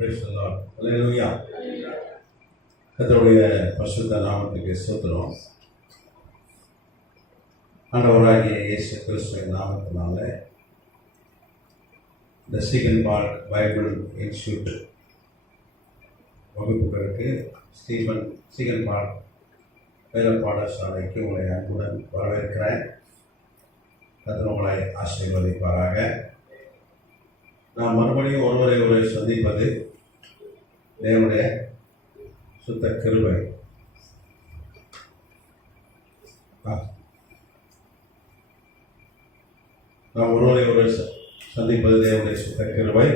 Praise the Lord. Hallelujah. கர்த்தருடைய பரிசுத்த நாமத்துக்கு ஸ்தோத்திரம். ஆண்டவராகிய இயேசு கிறிஸ்துவின் நாமத்தினால இந்த சீகன் பார்க் பைபிள் இன்ஸ்டியூட் வகுப்புகளுக்கு சீகன் பார்க் வேத பாடசாலைக்கு உங்களை அன்புடன் வரவேற்கிறேன். கர்த்தர் உங்களை ஆசீர்வதிப்பாராக. நாம் மறுபடியும் ஒருவரை சந்திப்பது தேவனுடைய சுத்த கிருபை. நாம் ஒருவரை சந்திப்பது தேவனுடைய சுத்த கிருபை.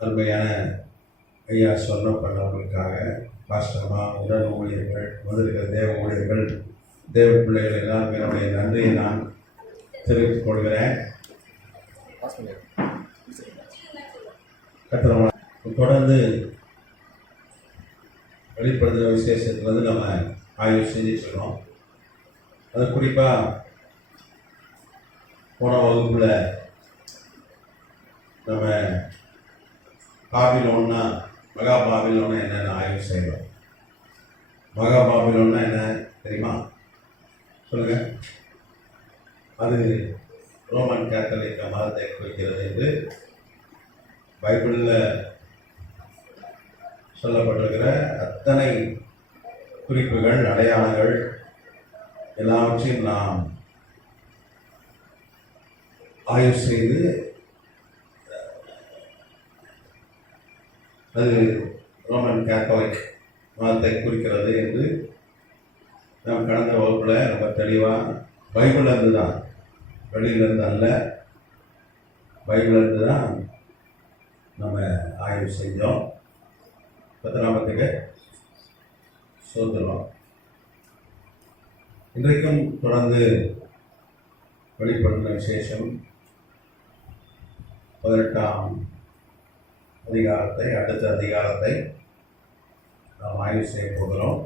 அருமையான ஐயா சொன்ன பண்ணவர்களுக்காக பாஸ்டர்மா, உடல் ஊழியர்கள், வந்திருக்கிற தேவ ஊழியர்கள், தேவ பிள்ளைகள் எல்லாருமே என்னுடைய நன்றியை நான் தெரிவித்துக் கொள்கிறேன். தொடர்ந்து வெளிப்படுத்துகிற விசேஷத்தில் வந்து நம்ம ஆய்வு செஞ்சிட்ருக்கோம். அது குறிப்பாக போன வகுப்பில் நம்ம பாபிலோன்னா மகா பாபிலோன்னா என்னென்னு ஆய்வு செய்கிறோம். மகா பாபிலோன்னா என்ன தெரியுமா? சொல்லுங்கள். அது ரோமன் கேத்தலிக் மதத்தை குறிக்கிறது என்று பைபிளில் சொல்லப்பட்டிருக்கிற அத்தனை குறிப்புகள், அடையாளங்கள் எல்லாவற்றையும் நாம் ஆய்வு செய்து அது ரோமன் கேத்தலிக் மதத்தை குறிக்கிறது என்று நாம் கடந்த வகுப்பில் ரொம்ப தெளிவாக பைபிளிலிருந்து தான், வெளியிலிருந்து அல்ல, பைபிளிலிருந்து தான் நம்ம ஆய்வு செஞ்சோம். பத்தனாமத்துக்கு சோதனம். இன்றைக்கும் தொடர்ந்து வெளிப்படுத்தின விசேஷம் 18ஆம் அதிகாரத்தை, அடுத்த அதிகாரத்தை நாம் ஆய்வு செய்ய போகிறோம்.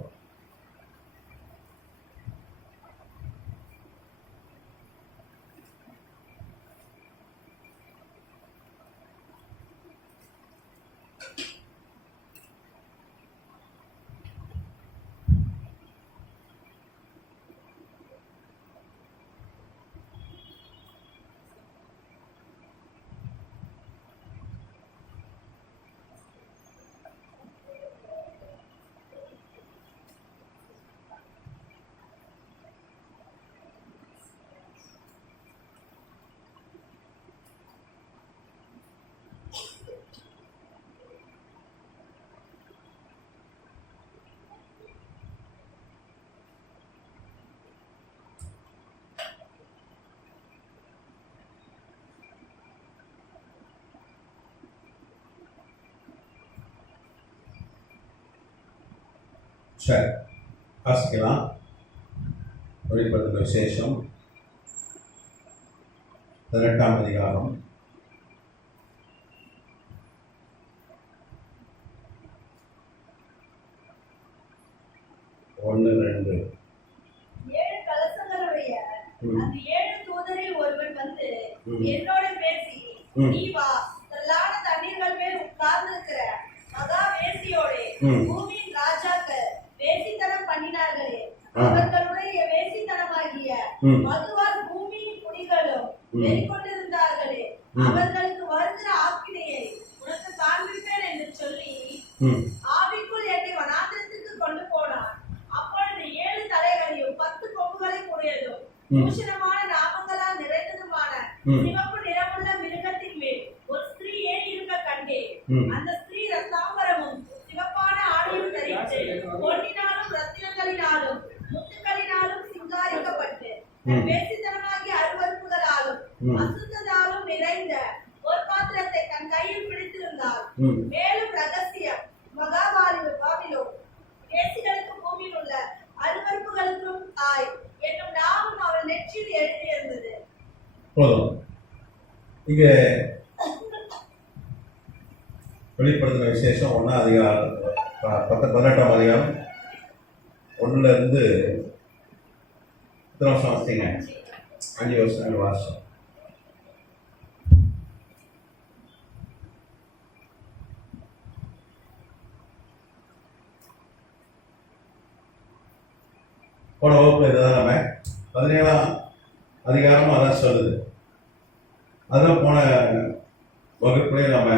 சரி, வாசிக்கலாம். வெளிப்படுத்தின விசேஷம் 18ஆம் அதிகாரம் 1-2. 7 கலசங்களுடைய அந்த 7 தூதரில் ஒருவன் வந்து என்னோட பேசி, நீ வா, திரளான தண்ணீர்கள் மேல் உட்கார்ந்திருக்கிற மகா வேசியோடே பூமியின் ராஜாக்கள் வேசித்தனம் பண்ணினார்களே, அவர்களுடைய வேசித்தனமாகிய மதுவால் பூமியின் குடிகளும் வெளிக்கொண்டிருந்தார்களே, அவர்களுக்கு வருகிற ஆக்கினையை உனக்கு காண்பிப்பேன் என்று சொல்லி ஆவிக்குள் என்னை வனாந்திரத்துக்கு கொண்டு போனான். அப்பொழுது 7 தலைகளையும் 10 கொம்புகளையும் உடையதும் பூஷணமான நாமங்களால் நிறைந்ததுமான சிவப்பு நிறமுள்ள மிருகத்தின் மேல் ஒரு ஸ்திரீ ஏறி இருக்க கண்டேன். அந்த ஸ்திரீ ரத்தாம்பரமும் சிவப்பான ஆடையும் தரித்து பொன்னினாலும் ரத்தினங்களினாலும் முத்துக்களினாலும் சிங்காரிக்கப்பட்டு வேசித்தனமாகிய அருவருப்புகளாலும் அசுத்தத்தாலும் நிறைந்த ஒரு பாத்திரத்தை தன் கையில் பிடித்திருந்தாள். மேலும் ரகசியம் மகா பாபிலோன் வேசிகளுக்கு பூமியில் உள்ள அருவருப்புகளுக்கும் தாய் என்னும் நாமும் அவள் நெற்றியில் எழுதியிருந்தது. போதும். இங்கே வெளிப்படுத்தின விசேஷம் 1ஆம் அதிகாரம் 18ஆம் அதிகாரம் 1-இருந்து எத்தனை வருஷம் வாசித்தீங்க? 5 வருஷம். போன வகுப்பு இதுதான் நம்ம 17ஆம் அதிகாரமும் அதான் சொல்லுது. அதான் போன வகுப்புலேயே நம்ம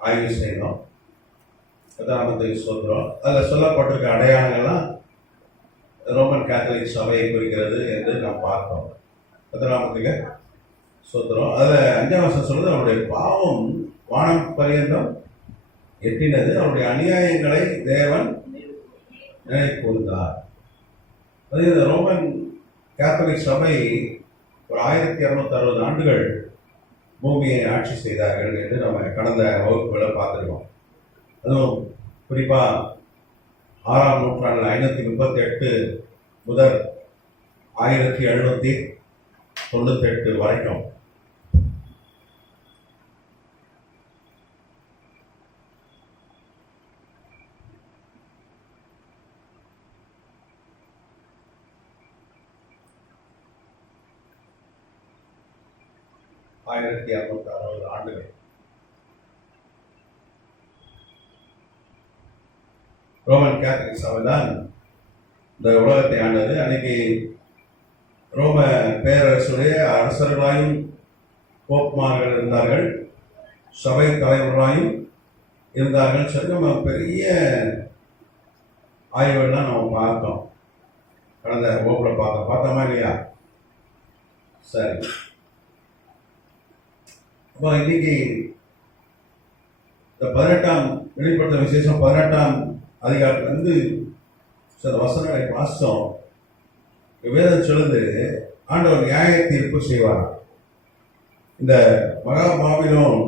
ஆய்வு செய்யணும். நாமத்துக்கு சொல்கிறோம். அதில் சொல்லப்பட்டிருக்க அடையாளங்கள்லாம் ரோமன் கேத்தலிக் சபையை குறிக்கிறது என்று நாம் பார்த்தோம். நாமத்துக்கு சொல்கிறோம். அதில் 5ஆம் வசனம் சொல்லுது, அவருடைய பாவம் வானம் பரியந்தம் எட்டினது, அவருடைய அநியாயங்களை தேவன் நினைவு கூர்ந்தார். அது இந்த ரோமன் கேத்தலிக் சபை ஒரு 1260 ஆண்டுகள் பூமியை ஆட்சி செய்தார்கள் என்று நம்ம கடந்த வகுப்புகளை பார்த்துருக்கோம். அதுவும் குறிப்பாக 6ஆம் நூற்றாண்டில் 538 முதல் 1798 வரைக்கும் ஆண்டுகள் ரோமன் கேத்தலிக் சபை தான் இந்த உலகத்தை ஆண்டது. அன்னைக்கு ரோம பேரரசுடைய அரசர்களாயும் போப்மார்கள் இருந்தார்கள், சபை தலைவர்களாயும் இருந்தார்கள். சரி, நம்ம பெரிய ஆய்வுகள்லாம் நம்ம பார்த்தோம், கடந்த வகுப்பில் பார்த்தோமா இல்லையா? சரி, அப்போ இன்னைக்கு இந்த 18ஆம் வெளிப்படுத்த விசேஷம் 18ஆம் அதிகாரத்திலிருந்து சில வசனங்களை வாசித்தோம். வேதம் சொல்லுது, ஆண்டவர் நியாய தீர்ப்பு செய்வார். இந்த மகா பாபிலோன்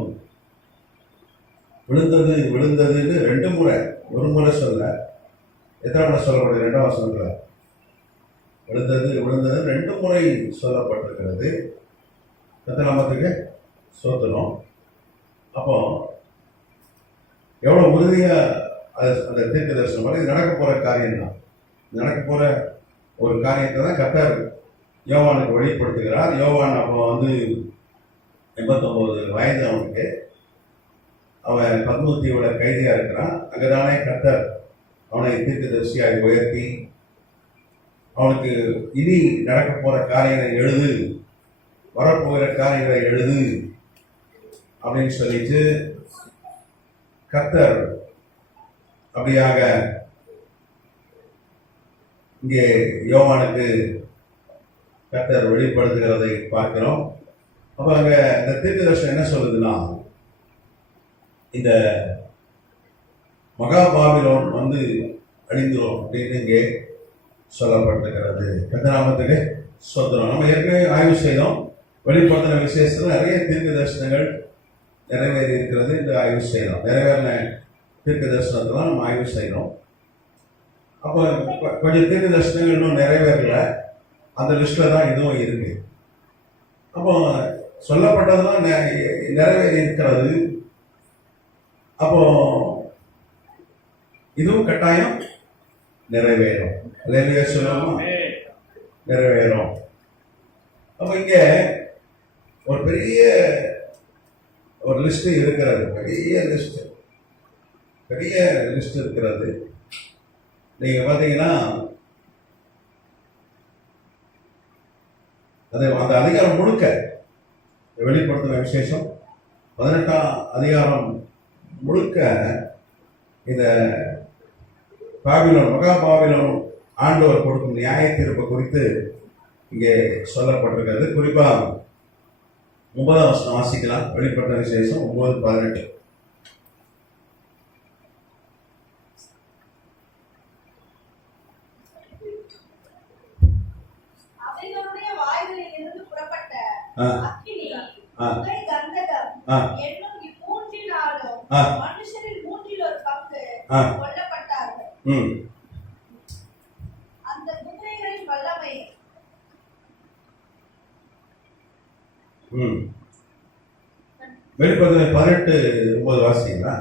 விழுந்ததுன்னு 2 முறை, ஒரு முறை சொல்ல, எத்தனை முறை சொல்லப்படுது? 2ஆம் வசனத்துல விழுந்தது 2 முறை சொல்லப்பட்டிருக்கிறது. நாமத்துக்கு சோதனம். அப்போ எவ்வளவு உறுதியா அந்த தீர்க்க தரிசனம் இது நடக்க போற காரியம் தான். நடக்க போற ஒரு காரியத்தை தான் கர்த்தர் யோவானுக்கு வெளிப்படுத்துகிறார். யோவான் அப்போ 89 வயது அவனுக்கு. அவன் பத்மூத்தியோட கைதியா இருக்கிறான். அங்கதானே கர்த்தர் அவனை தீர்க்கதரிசியாய் உயர்த்தி அவனுக்கு இனி நடக்க போற காரியங்களை எழுது, வரப்போகிற காரியங்களை எழுது அப்படின்னு சொல்லிட்டு கர்த்தர் அப்படியாக இங்கே யோவானுக்கு கர்த்தர் வெளிப்படுத்துகிறதை பார்க்கிறோம். அப்ப அங்க இந்த தீர்க்கதரிசனம் என்ன சொல்லுதுன்னா, இந்த மகா பாபிலோன் அழிந்துரும் அப்படின்னு இங்கே சொல்லப்பட்டிருக்கிறது. கர்த்தநாமத்துக்கு ஸ்தோத்திரம். நம்ம ஏற்கனவே ஆய்வு செய்தோம். வெளிப்படுத்தின விசேஷத்தில் நிறைய தீர்க்க தரிசனங்கள் நிறைவேறி இருக்கிறது. இந்த ஆய்வு செய்யணும். நிறைவேறின தீர்க்க தரிசனத்தெல்லாம் நம்ம ஆய்வு செய்யணும். அப்போ கொஞ்சம் தீர்க்க தரிசனங்கள் இன்னும் நிறைவேறல, அந்த லிஸ்ட்ல தான் இதுவும் இருக்கு. அப்போ சொல்லப்பட்டதெல்லாம் நிறைவேறி இருக்கிறது. அப்போ இதுவும் கட்டாயம் நிறைவேறும். அல்லேலூயா சொல்லுவோமா? நிறைவேறும். அப்ப இங்க ஒரு பெரிய ஒரு லிஸ்ட் இருக்கிறது. பெரிய லிஸ்ட் இருக்கிறது. நீங்க பாத்தீங்கன்னா அந்த அதிகாரம் முழுக்க வெளிப்படுத்தின விசேஷம் 18ஆம் அதிகாரம் முழுக்க இந்த பாபிலோன், மகா பாபிலோன் ஆண்டவர் கொடுக்கும் நியாய தீர்ப்பு குறித்து இங்கே சொல்லப்பட்டிருக்கிறது. குறிப்பா 9ஆம் வசனம் வாசிக்கலாம். வெளிப்பட்ட விசேஷம் 9:18. அவைகளுடைய வாய்களில் இருந்து புறப்பட்ட அக்கினி, புகை, கந்தகம் என்னும் இம்மூன்றினாலும் மனுஷரில் 1/3 பங்கு கொல்லப்பட்டார்கள். அந்த குதிரைகளின் வல்லமை வெளிப்படுத்தின 18:9 வாசிங்களா?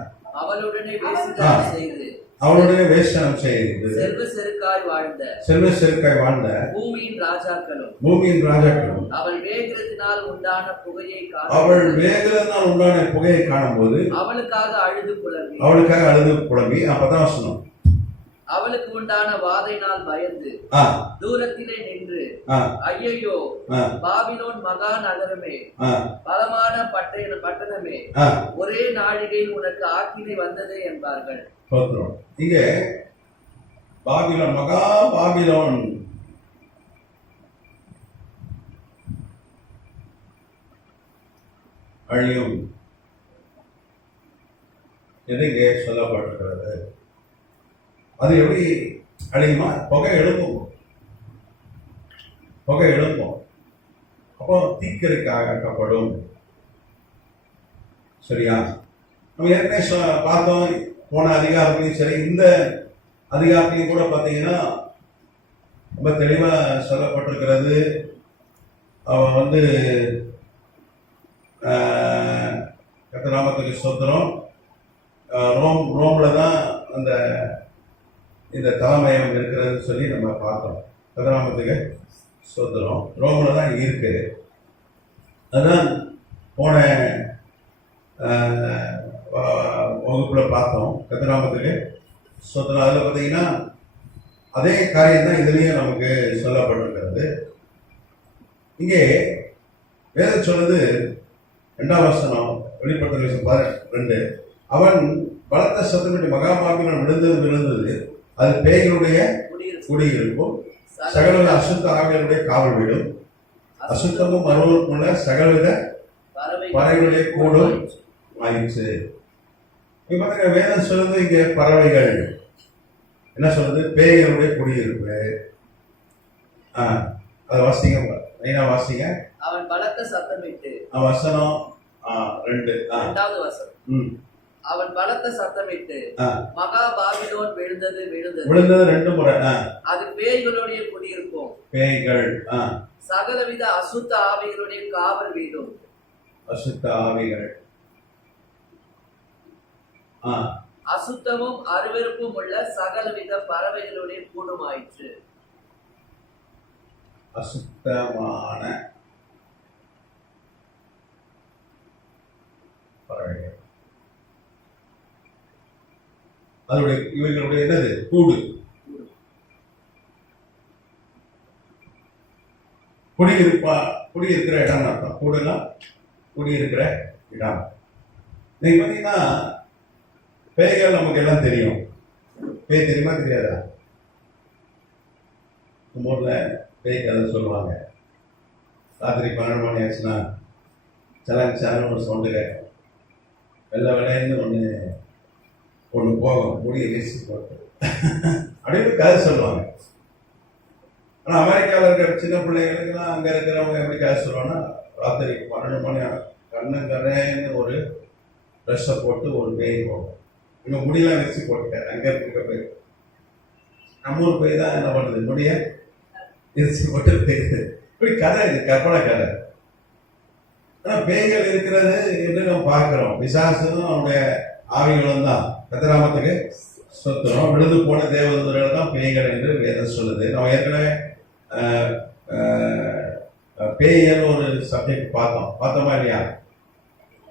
அவளுடனே வேஷனம் செய்து செல்வ செருக்காய் வாழ்ந்த பூமியின் ராஜாக்களும் அவள் வேகிறதினால் உண்டான புகையை காணும்போது அவளுக்காக அழுது புலம்பி. அப்பதான் வசனம் அவளுக்கு உண்டான வாதையினால் பயந்து ஆ, தூரத்திலே நின்று ஆ, ஐயையோ ஆ, பாபிலோன் மகா நகரமே, ஆ, பலமான பட்டணமே, ஆ. ஒரே நாழிகையில் உனக்கு ஆக்கினை வந்ததே என்பார்கள். ஸ்தோத்திரம். இங்க பாபிலோன், மகா பாபிலோன் அழியும் என்று இங்கே சொல்லப்பட்டிருக்கிறது. அது எப்படி அழியுமா? புகை எழுப்பும், புகை எழுப்பும். அப்போ தீக்கிரைக்காகப்படும். சரியா? நம்ம ஏற்கனவே பார்த்தோம், போன அதிகாரத்திலையும் சரி, இந்த அதிகாரத்திலையும் கூட பார்த்தீங்கன்னா ரொம்ப தெளிவாக சொல்லப்பட்டிருக்கிறது. அவன் வந்து கர்த்தநாமத்துக்கு ஸ்தோத்திரம், ரோம்ல தான் அந்த இந்த தலைமையம் இருக்கிறதுன்னு சொல்லி நம்ம பார்த்தோம். கர்த்தநாமத்துக்கு ஸ்தோத்திரம், ரோம்ல தான் இருக்கு. அதுதான் போன வகுப்புல பார்த்தோம். கர்த்தநாமத்துக்கு ஸ்தோத்திரம். அதில் பார்த்தீங்கன்னா அதே காரியம் தான் இதுலேயும் நமக்கு சொல்லப்பட்டிருக்கிறது. இங்கே வேதம் சொல்லுது 2ஆம் வசனம், வெளிப்படுத்தல் 12, அவன் பலத்த சத்தமிட்டு மகா பாபிலோன் விழுந்தது, அது பேய்களுடைய குடியிருப்பும் சகலவித அசுத்த ஆவிகளுடைய காவல் வீடும் அசுத்தமும் அருவருக்குள்ள சகலவித பறவைகளுடைய கூடும் ஆயிடுச்சு. இப்ப பாத்தீங்கன்னா வேதம் சொல்லுது இங்க பறவைகள் என்ன சொல்லுது? பேய்களுடைய குடியிருப்பு. அதை வாசிங்க, மெயினா வாசிங்க. அவன் பலத்த சத்தமிட்டு, வசனம் 2, 2வது வசனம், அவன் பலத்த சத்தமிட்டு மகா பாபிலோன் விழுந்தது 2 முறை. அது பேய்களுடைய குடியிருப்போம், பேய்கள், சகலவித அசுத்த ஆவிகளுடைய காவல் வீடும், அசுத்த ஆவிகள், அசுத்தமும் அருவருப்பும் உள்ள சகலவித பறவைகளுடைய கூடும் ஆயிற்று. அசுத்தமான பறவைகள், அதனுடைய இவைகளுடைய என்னது? கூடு. குடியிருக்கிற இடம் அர்த்தம். கூடுனா குடியிருக்கிற இடம். நீங்க பாத்தீங்கன்னா பேய்கள் நமக்கு எல்லாம் தெரியும். பேய் தெரியுமா தெரியாதா? நம்ம ஊர்ல பேய் கதை சொல்லுவாங்க. ராத்திரி 12 மணி ஆச்சுன்னா சலன் ஒரு சவுண்டு கேட்கும். வெள்ளை வெள்ளைன்னு ஒன்று போகும், முடிய வீசி போட்டு அப்படின்னு கதை சொல்லுவாங்க. ஆனால் அமெரிக்காவில் இருக்கிற சின்ன பிள்ளைங்களுக்குலாம் அங்கே இருக்கிறவங்க எப்படி கதை சொல்லுவாங்கன்னா, ராத்திரி 12 மணி கண்ணங்கரேன்னு ஒரு ட்ரெஸ்ஸை போட்டு ஒரு பேய் போகும். இங்கே முடியெல்லாம் வீசி போட்டுட்டார். அங்கே இருக்க போய் நம்ம ஊர் போய் தான் என்ன பண்ணுது? முடிய விரிச்சு போட்டு போயிடுது. இப்படி கதை, இது கற்பனை கதை. ஆனால் பேய்கள் இருக்கிறது என்று நம்ம பார்க்கிறோம். பிசாசும் அவனுடைய ஆவிகளும் தான். கர்த்தநாமத்துக்கு ஸ்தோத்திரம். விழுந்து போன தேவதூதர்கள் தான் பேய்கள் என்று வேதம் சொல்லுது. நம்ம ஏற்கனவே பேய்கள் ஒரு சப்ஜெக்ட் பார்த்தோமா இல்லையா?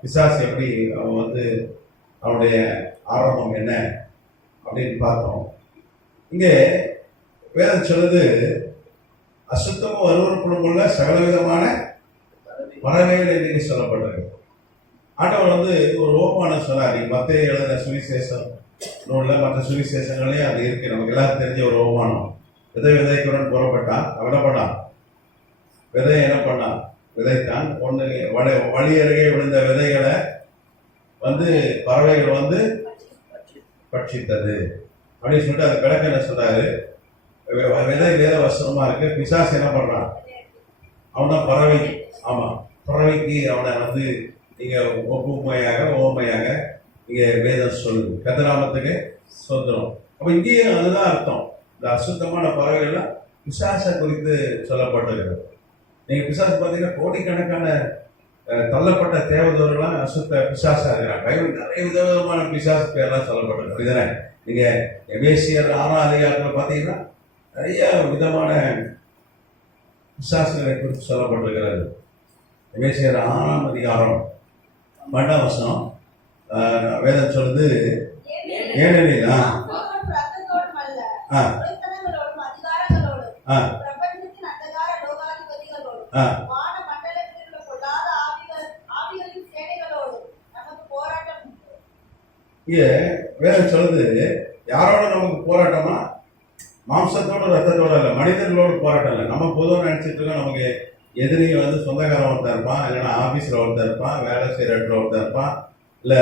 பிசாசு எப்படி அவன் வந்து அவனுடைய ஆரம்பம் என்ன அப்படின்னு பார்த்தோம். இங்கே வேதம் சொல்லுது, அசுத்தமும் அருவருப்பும் உள்ள சகலவிதமான பறவைகள் என்று சொல்லப்பட்டிருக்கு. ஆண்டவர் வந்து ஒரு ஓமானம் சொன்னார். மத்திய எழுதின சுவிசேஷம் நூலில் மற்ற சுவிசேஷங்களையும் அது இருக்கு. நமக்கு எல்லாரும் தெரிஞ்ச ஒரு ஓமானம். விதைக்கிறவன் புறப்பட்டான். அவன் என்ன பண்ணான்? என்ன பண்ணான்? விதைத்தான். ஒன்று வழி அருகே விழுந்த விதைகளை வந்து பறவைகள் வந்து பட்சித்தது அப்படின்னு சொல்லிட்டு அது கிடக்க என்ன சொன்னாரு? விதை வேத வசனமா இருக்கு. பிசாசு என்ன பண்றான்? அவன்தான் பறவை. ஆமா, பறவைக்கு அவனை வந்து நீங்க ஓமையாக இங்க வேதம் சொல்லுது. கர்த்தநாமத்துக்கு ஸ்தோத்திரம். அப்ப இங்கேயும் அதுதான் அர்த்தம். இந்த அசுத்தமான பறவைகள்லாம் பிசாசை குறித்து சொல்லப்பட்டிருக்கிறது. நீங்க பிசாசு பார்த்தீங்கன்னா கோடிக்கணக்கான தள்ளப்பட்ட தேவதூரெல்லாம் அசுத்த பிசாசா இருக்கிறாங்க. பைபிள் நிறைய விதவிதமான பிசாசு பேர்லாம் சொல்லப்பட்டிருக்கு. அப்படிதானே? நீங்க எபேசியர் 6ஆம் அதிகாரத்தில் பார்த்தீங்கன்னா நிறைய விதமான பிசாசுகளை குறித்து சொல்லப்பட்டிருக்கிறது. எபேசியர் 6ஆம் அதிகாரம் 12ஆம் வசனம் வேதம் சொல்லுது, ஏனெனில் ஆ. துரைத்தனங்களோடும் அதிகாரங்களோடும் ஆ. பிரபஞ்சத்தின் அந்தகார லோகாதிபதிகளோடும் ஆ. வான மண்டலத்தில் உள்ள பொல்லாத ஆவிகளின் சேனைகளோடும் நமக்கு போராட்டம் உண்டு. இங்க வேதம் சொல்லுது, யாரோட நமக்கு போராட்டமா? மாம்சத்தோட ரத்தத்தோட இல்லை, மனிதர்களோட போராட்டம் இல்லை. நம்ம பொதுவாக நினைச்சிட்டு இருக்கோம் நமக்கு எதிரி வந்து சொந்தக்காரன் ஒருத்தர் இருப்பான், இல்லைன்னா ஆபீஸ்ல ஒருத்தர் இருப்பான், வேலை செய்யற இடத்துல ஒருத்தர் இருப்பான், இல்ல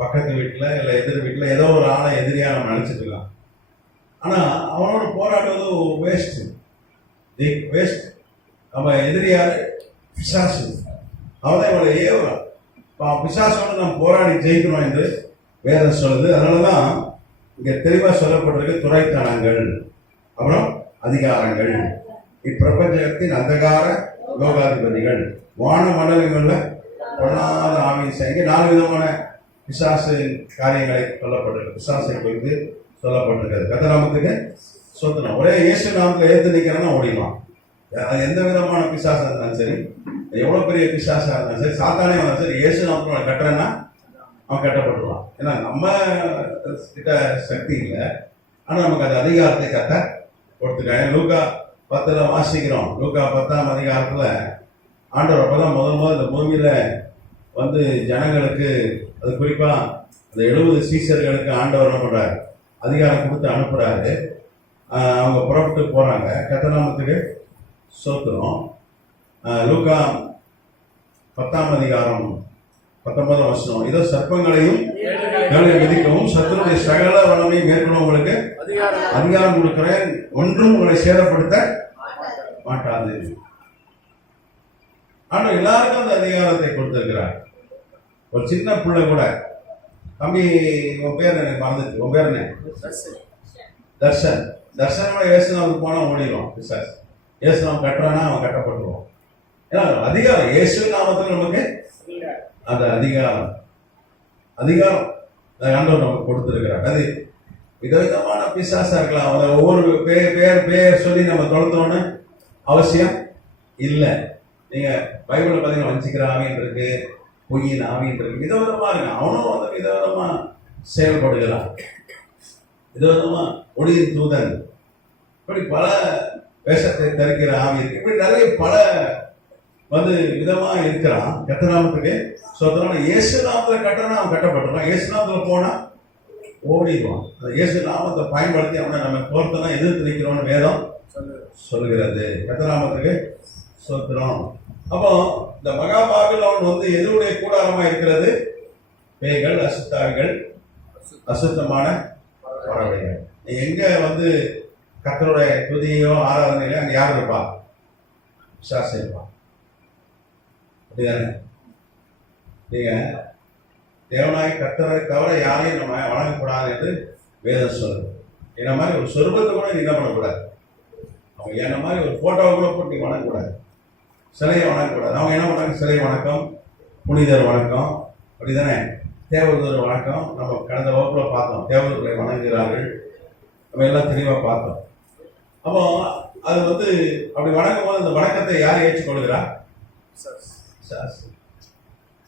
பக்கத்து வீட்டுல இல்ல எதிர் வீட்டுல ஏதோ ஒரு ஆளை எதிரியா நம்ம நினைச்சிட்டு இருக்கான். ஆனா அவனோட போராடுவது வேஸ்ட். நம்ம எதிரியாரு பிசாசு. அவதான் இவளை ஏவுறான். பிசாசோட நம்ம போராடி ஜெயிக்கணும் என்று வேதம் சொல்லுது. அதனாலதான் இங்க தெளிவா சொல்லப்பட்டிருக்கு, துரைத்தனங்கள், அப்புறம் அதிகாரங்கள், இப்பிரபஞ்சத்தின் அந்தகார லோகாதிபதிகள், வான மண்டலங்கள்ல பொல்லாத ஆவியின் சேனை. 4 விதமான பிசாசு காரியங்களை சொல்லப்பட்டிருக்கு, பிசாசை குறித்து சொல்லப்பட்டிருக்கிறது. கர்த்தநாமத்துக்கு சொந்தம். ஒரே இயேசு நாமத்துல ஏத்து நிக்கிறேன்னா ஓடிடலாம். அது எந்த விதமான பிசாசா இருந்தாலும் சரி, எவ்வளவு பெரிய பிசாசா இருந்தாலும் சரி, சாத்தானே வந்தாலும் சரி, இயேசு நாமத்துல கட்டுறேன்னா அவன் கட்டப்பட்டுருவான். ஏன்னா நம்ம கிட்ட சக்தி இல்லை, ஆனா நமக்கு அது அதிகாரத்தை கட்ட கொடுத்துட்டாங்க. லூக்கா 10 வாசிக்கிறோம். லூக்கா 10ஆம் அதிகாரத்துல ஆண்டவர் அப்பதான் முதல் இந்த பூமியில வந்து ஜனங்களுக்கு, அது குறிப்பா அந்த 70 சீசர்களுக்கு ஆண்டவர் என்ன பண்றாரு, அதிகாரம் கொடுத்து அனுப்புறாரு. அவங்க புறப்பட்டு போறாங்க. கர்த்தநாமத்துக்கு ஸ்தோத்திரம். லூக்கா 10ஆம் அதிகாரம் 19ஆம் வசனம், இதோ சர்ப்பங்களையும் மிதிக்கவும் சத்துருடைய சகல வளமையும் மேற்கொள்ள உங்களுக்கு அதிகாரம் கொடுக்கிறேன், ஒன்றும் உங்களை சேதப்படுத்த மாட்டாது. ஆனா எல்லாருக்கும் அந்த அதிகாரத்தை கொடுத்திருக்கிறார். ஒரு சின்ன பிள்ளை கூட, தம்பி உன் பேர் எனக்கு மறந்துச்சு, உன் பேர் என்ன? தர்ஷன். தர்ஷனோட இயேசுநாமத்துக்கு போனா ஓடிடுவான் பிசாசு. இயேசுநாமம் கட்டுறானா அவன் கட்டப்பட்டுருவான். ஏன்னா அதிகாரம் இயேசு நாமத்தில் நமக்கு அந்த அதிகாரம் ஆண்டவர் நமக்கு கொடுத்திருக்கிறார். அது விதவிதமான பிசாசா இருக்கலாம். அவங்க ஒவ்வொரு பேர் சொல்லி நம்ம தொலைத்தோன்னு அவசியம் இல்லை. நீங்க பைபிளை பார்த்தீங்கன்னா வஞ்சிக்கிற ஆவின்னு இருக்கு, பொய்யின் ஆவின்னு இருக்கு, விதவிதமா இருக்கு. அவனும் வந்து விதவிதமா செயல்படுகிறான். விதவிதமா ஒளியின் தூதன், இப்படி பல வேஷத்தை தரிக்கிற ஆவி இருக்கு. இப்படி நிறைய பல வந்து விதமா இருக்கிறான். கர்த்தநாமத்துக்கு சொந்தமான இயேசு நாமத்துல கட்டணா அவன் கட்டப்பட்டுறான். இயேசு நாமத்துல போனா ஓடிடுவான். அந்த இயேசு நாமத்தை பயன்படுத்தி அவனை நம்ம போர்த்தெல்லாம் எதிர்த்து நிற்கிறோம்னு வேதம் சொல்லுகிறது. கர்த்தநாமத்துக்கு சொத்திரம். அப்போ இந்த மகாபாபிலோன் வந்து எதுவுடைய கூடாரமா இருக்கிறது? பேய்கள், அசுத்தாவிகள், அசுத்தமான பறவைகள். எங்க வந்து கர்த்தருடைய துதியோ ஆராதனையோ அங்க யார் இருப்பா? பிசாசு இருப்பா. அப்படிதானே? நீங்க தேவனாய் கர்த்தரை தவிர யாரையும் நம்ம வணங்கக்கூடாது என்று வேதம் சொல்லுது. என்ன மாதிரி ஒரு சொருபத்தை கூட நீ என்ன பண்ணக்கூடாது. அவங்க என்ன மாதிரி ஒரு போட்டோவை கூட போட்டு நீ வணங்கக்கூடாது, சிலையை வணங்கக்கூடாது. அவங்க என்ன பண்ணாங்க? சிலை வணக்கம், புனிதர் வணக்கம், அப்படிதானே? தேவதூர் வணக்கம். நம்ம கடந்த வகுப்புல பார்த்தோம், தேவதூர்களை வணங்குகிறார்கள். நம்ம எல்லாம் தெளிவாக பார்த்தோம். அப்போ அது வந்து அப்படி வணங்கும் போது அந்த வணக்கத்தை யார் ஏற்றுக்கொள்கிறா?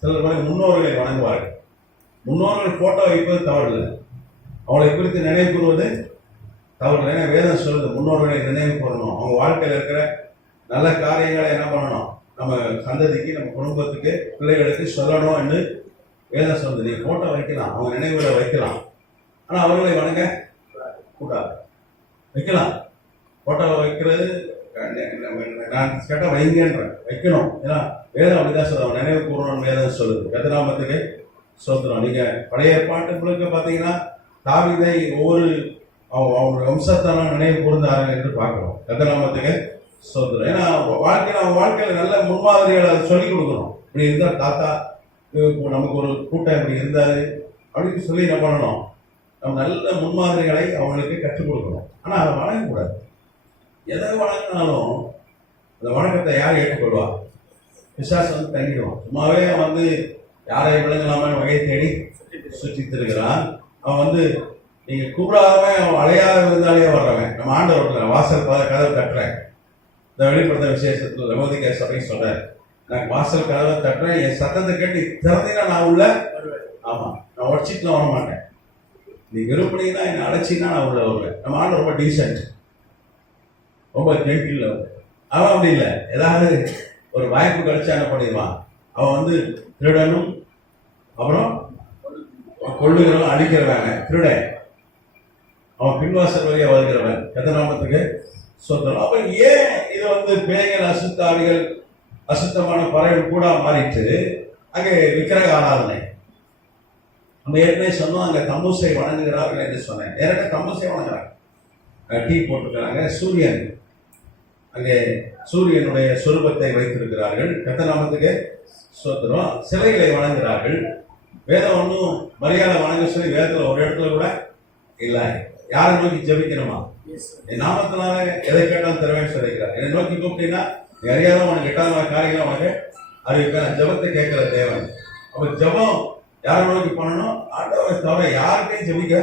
சிலர் மாதிரி முன்னோர்களை வணங்குவார்கள். முன்னோர்கள் போட்டோ வைப்பது தவறு இல்லை, அவங்களை குறித்து நினைவு கூறுவது தவறு இல்லை. ஏன்னா வேதம் சொல்லுது முன்னோர்களை நினைவு கூறணும். அவங்க வாழ்க்கையில் இருக்கிற நல்ல காரியங்களை என்ன பண்ணணும், நம்ம சந்ததிக்கு, நம்ம குடும்பத்துக்கு, பிள்ளைகளுக்கு சொல்லணும் என்று வேதம் சொல்லுது. நீ போட்டோ வைக்கலாம், அவங்க நினைவுகளை வைக்கலாம், ஆனால் அவர்களை வணங்க கூடாது. வைக்கலாம், போட்டோவை வைக்கிறது நான் கேட்டால் வைங்கன்றேன், வைக்கணும். ஏன்னா வேதம் அப்படிதான் சொல்லுவோம், நினைவு கூறணும் வேதம் சொல்லுது. கர்த்தநாமத்துக்கு ஸ்தோத்திரம். நீங்க பழைய பாட்டுகளுக்கு பார்த்தீங்கன்னா தாவீதை ஒவ்வொரு அவங்க வம்சத்தான நினைவு கூர்ந்தார்கள் என்று பார்க்கிறோம். கர்த்தநாமத்துக்கு ஸ்தோத்திரம். ஏன்னா அவங்க வாழ்க்கையில நல்ல முன்மாதிரிகளை சொல்லிக் கொடுக்கணும். இப்படி இருந்தா தாத்தா நமக்கு ஒரு கூட்டம் இப்படி இருந்தாரு அப்படின்னு சொல்லி என்ன பண்ணணும், நம்ம நல்ல முன்மாதிரிகளை அவங்களுக்கு கற்றுக் கொடுக்கணும். ஆனா அதை வணங்கக்கூடாது. எதை வணங்கினாலும் அந்த வணக்கத்தை யார் ஏற்றுக்கொள்வா? பிசாசு வந்து தங்கிடுவான். சும்மாவே வந்து யாரை விளங்கலாம வகையை தேடி சுற்றி திருக்கிறான். அவன் வந்து நீங்க கூப்பிடாதவன், அவன் அலையாத இருந்தாலே வர்றவன். நம்ம ஆண்டவர் வாசல் கதவை தட்டுறேன். இந்த வெளிப்படுத்த விசேஷத்துல லவோதிக்கேய சபை சொல்றாரு, நான் வாசல் கதவை தட்டுறேன், என் சத்தத்தை கேட்டு திறந்தீங்கன்னா நான் உள்ள, ஆமா நான் உடச்சிட்டுலாம் வர மாட்டேன், நீ விரும்பினீங்கன்னா என்னை அழைச்சின்னா நான் உள்ள வருவேன். நம்ம ஆண்டு ரொம்ப டீசென்ட், ரொம்ப ஜென்டில். அவன் அப்படி இல்லை. ஏதாவது ஒரு வாய்ப்பு கிடைச்சா என்ன பண்ணிடுவான், அவன் வந்து திருடனும் அப்புறம் கொள்ளுகிறவன் அழிக்கிறவன் திருடன், அவன் பின்வாசல் வழியாக வருகிறவன். கதநாமத்துக்கு சொந்தம். அப்ப ஏன் இது வந்து பேய்கள், அசுத்தாவிகள், அசுத்தமான பறவைகள் கூட மாறிட்டு அங்கே விக்கிரக ஆராதனை? நம்ம ஏற்கனவே சொன்னோம், அங்கே தம்முசை வணங்குகிறார்கள் என்று சொன்னேன். நேரடியாக தம்முசை வணங்குறாங்க, டீ போட்டுக்கிறாங்க. சூரியன், அங்கே சூரியனுடைய சொரூபத்தை வைத்திருக்கிறார்கள். கர்த்தநாமத்துக்கு ஸ்தோத்திரம். சிலைகளை வணங்குகிறார்கள். வேதம் ஒன்றும் மரியாதை வணங்க சொல்லி வேதத்தில் ஒரு இடத்துல கூட இல்லை. யாரை நோக்கி ஜெபிக்கணுமா? என் நாமத்தினால எதை கேட்டாலும் தருவேன்னு சொல்லிக்கிறார். என்னை நோக்கி கூப்பிட்டீங்கன்னா நீ அறியாத உனக்கு எட்டாத காரியங்களை உனக்கு அறிவிப்பேன். ஜெபத்தை கேட்கிற தேவன். அப்ப ஜெபம் யாரை நோக்கி பண்ணணும்? ஆண்டவரை தவிர யாருக்கையும் ஜெபிக்க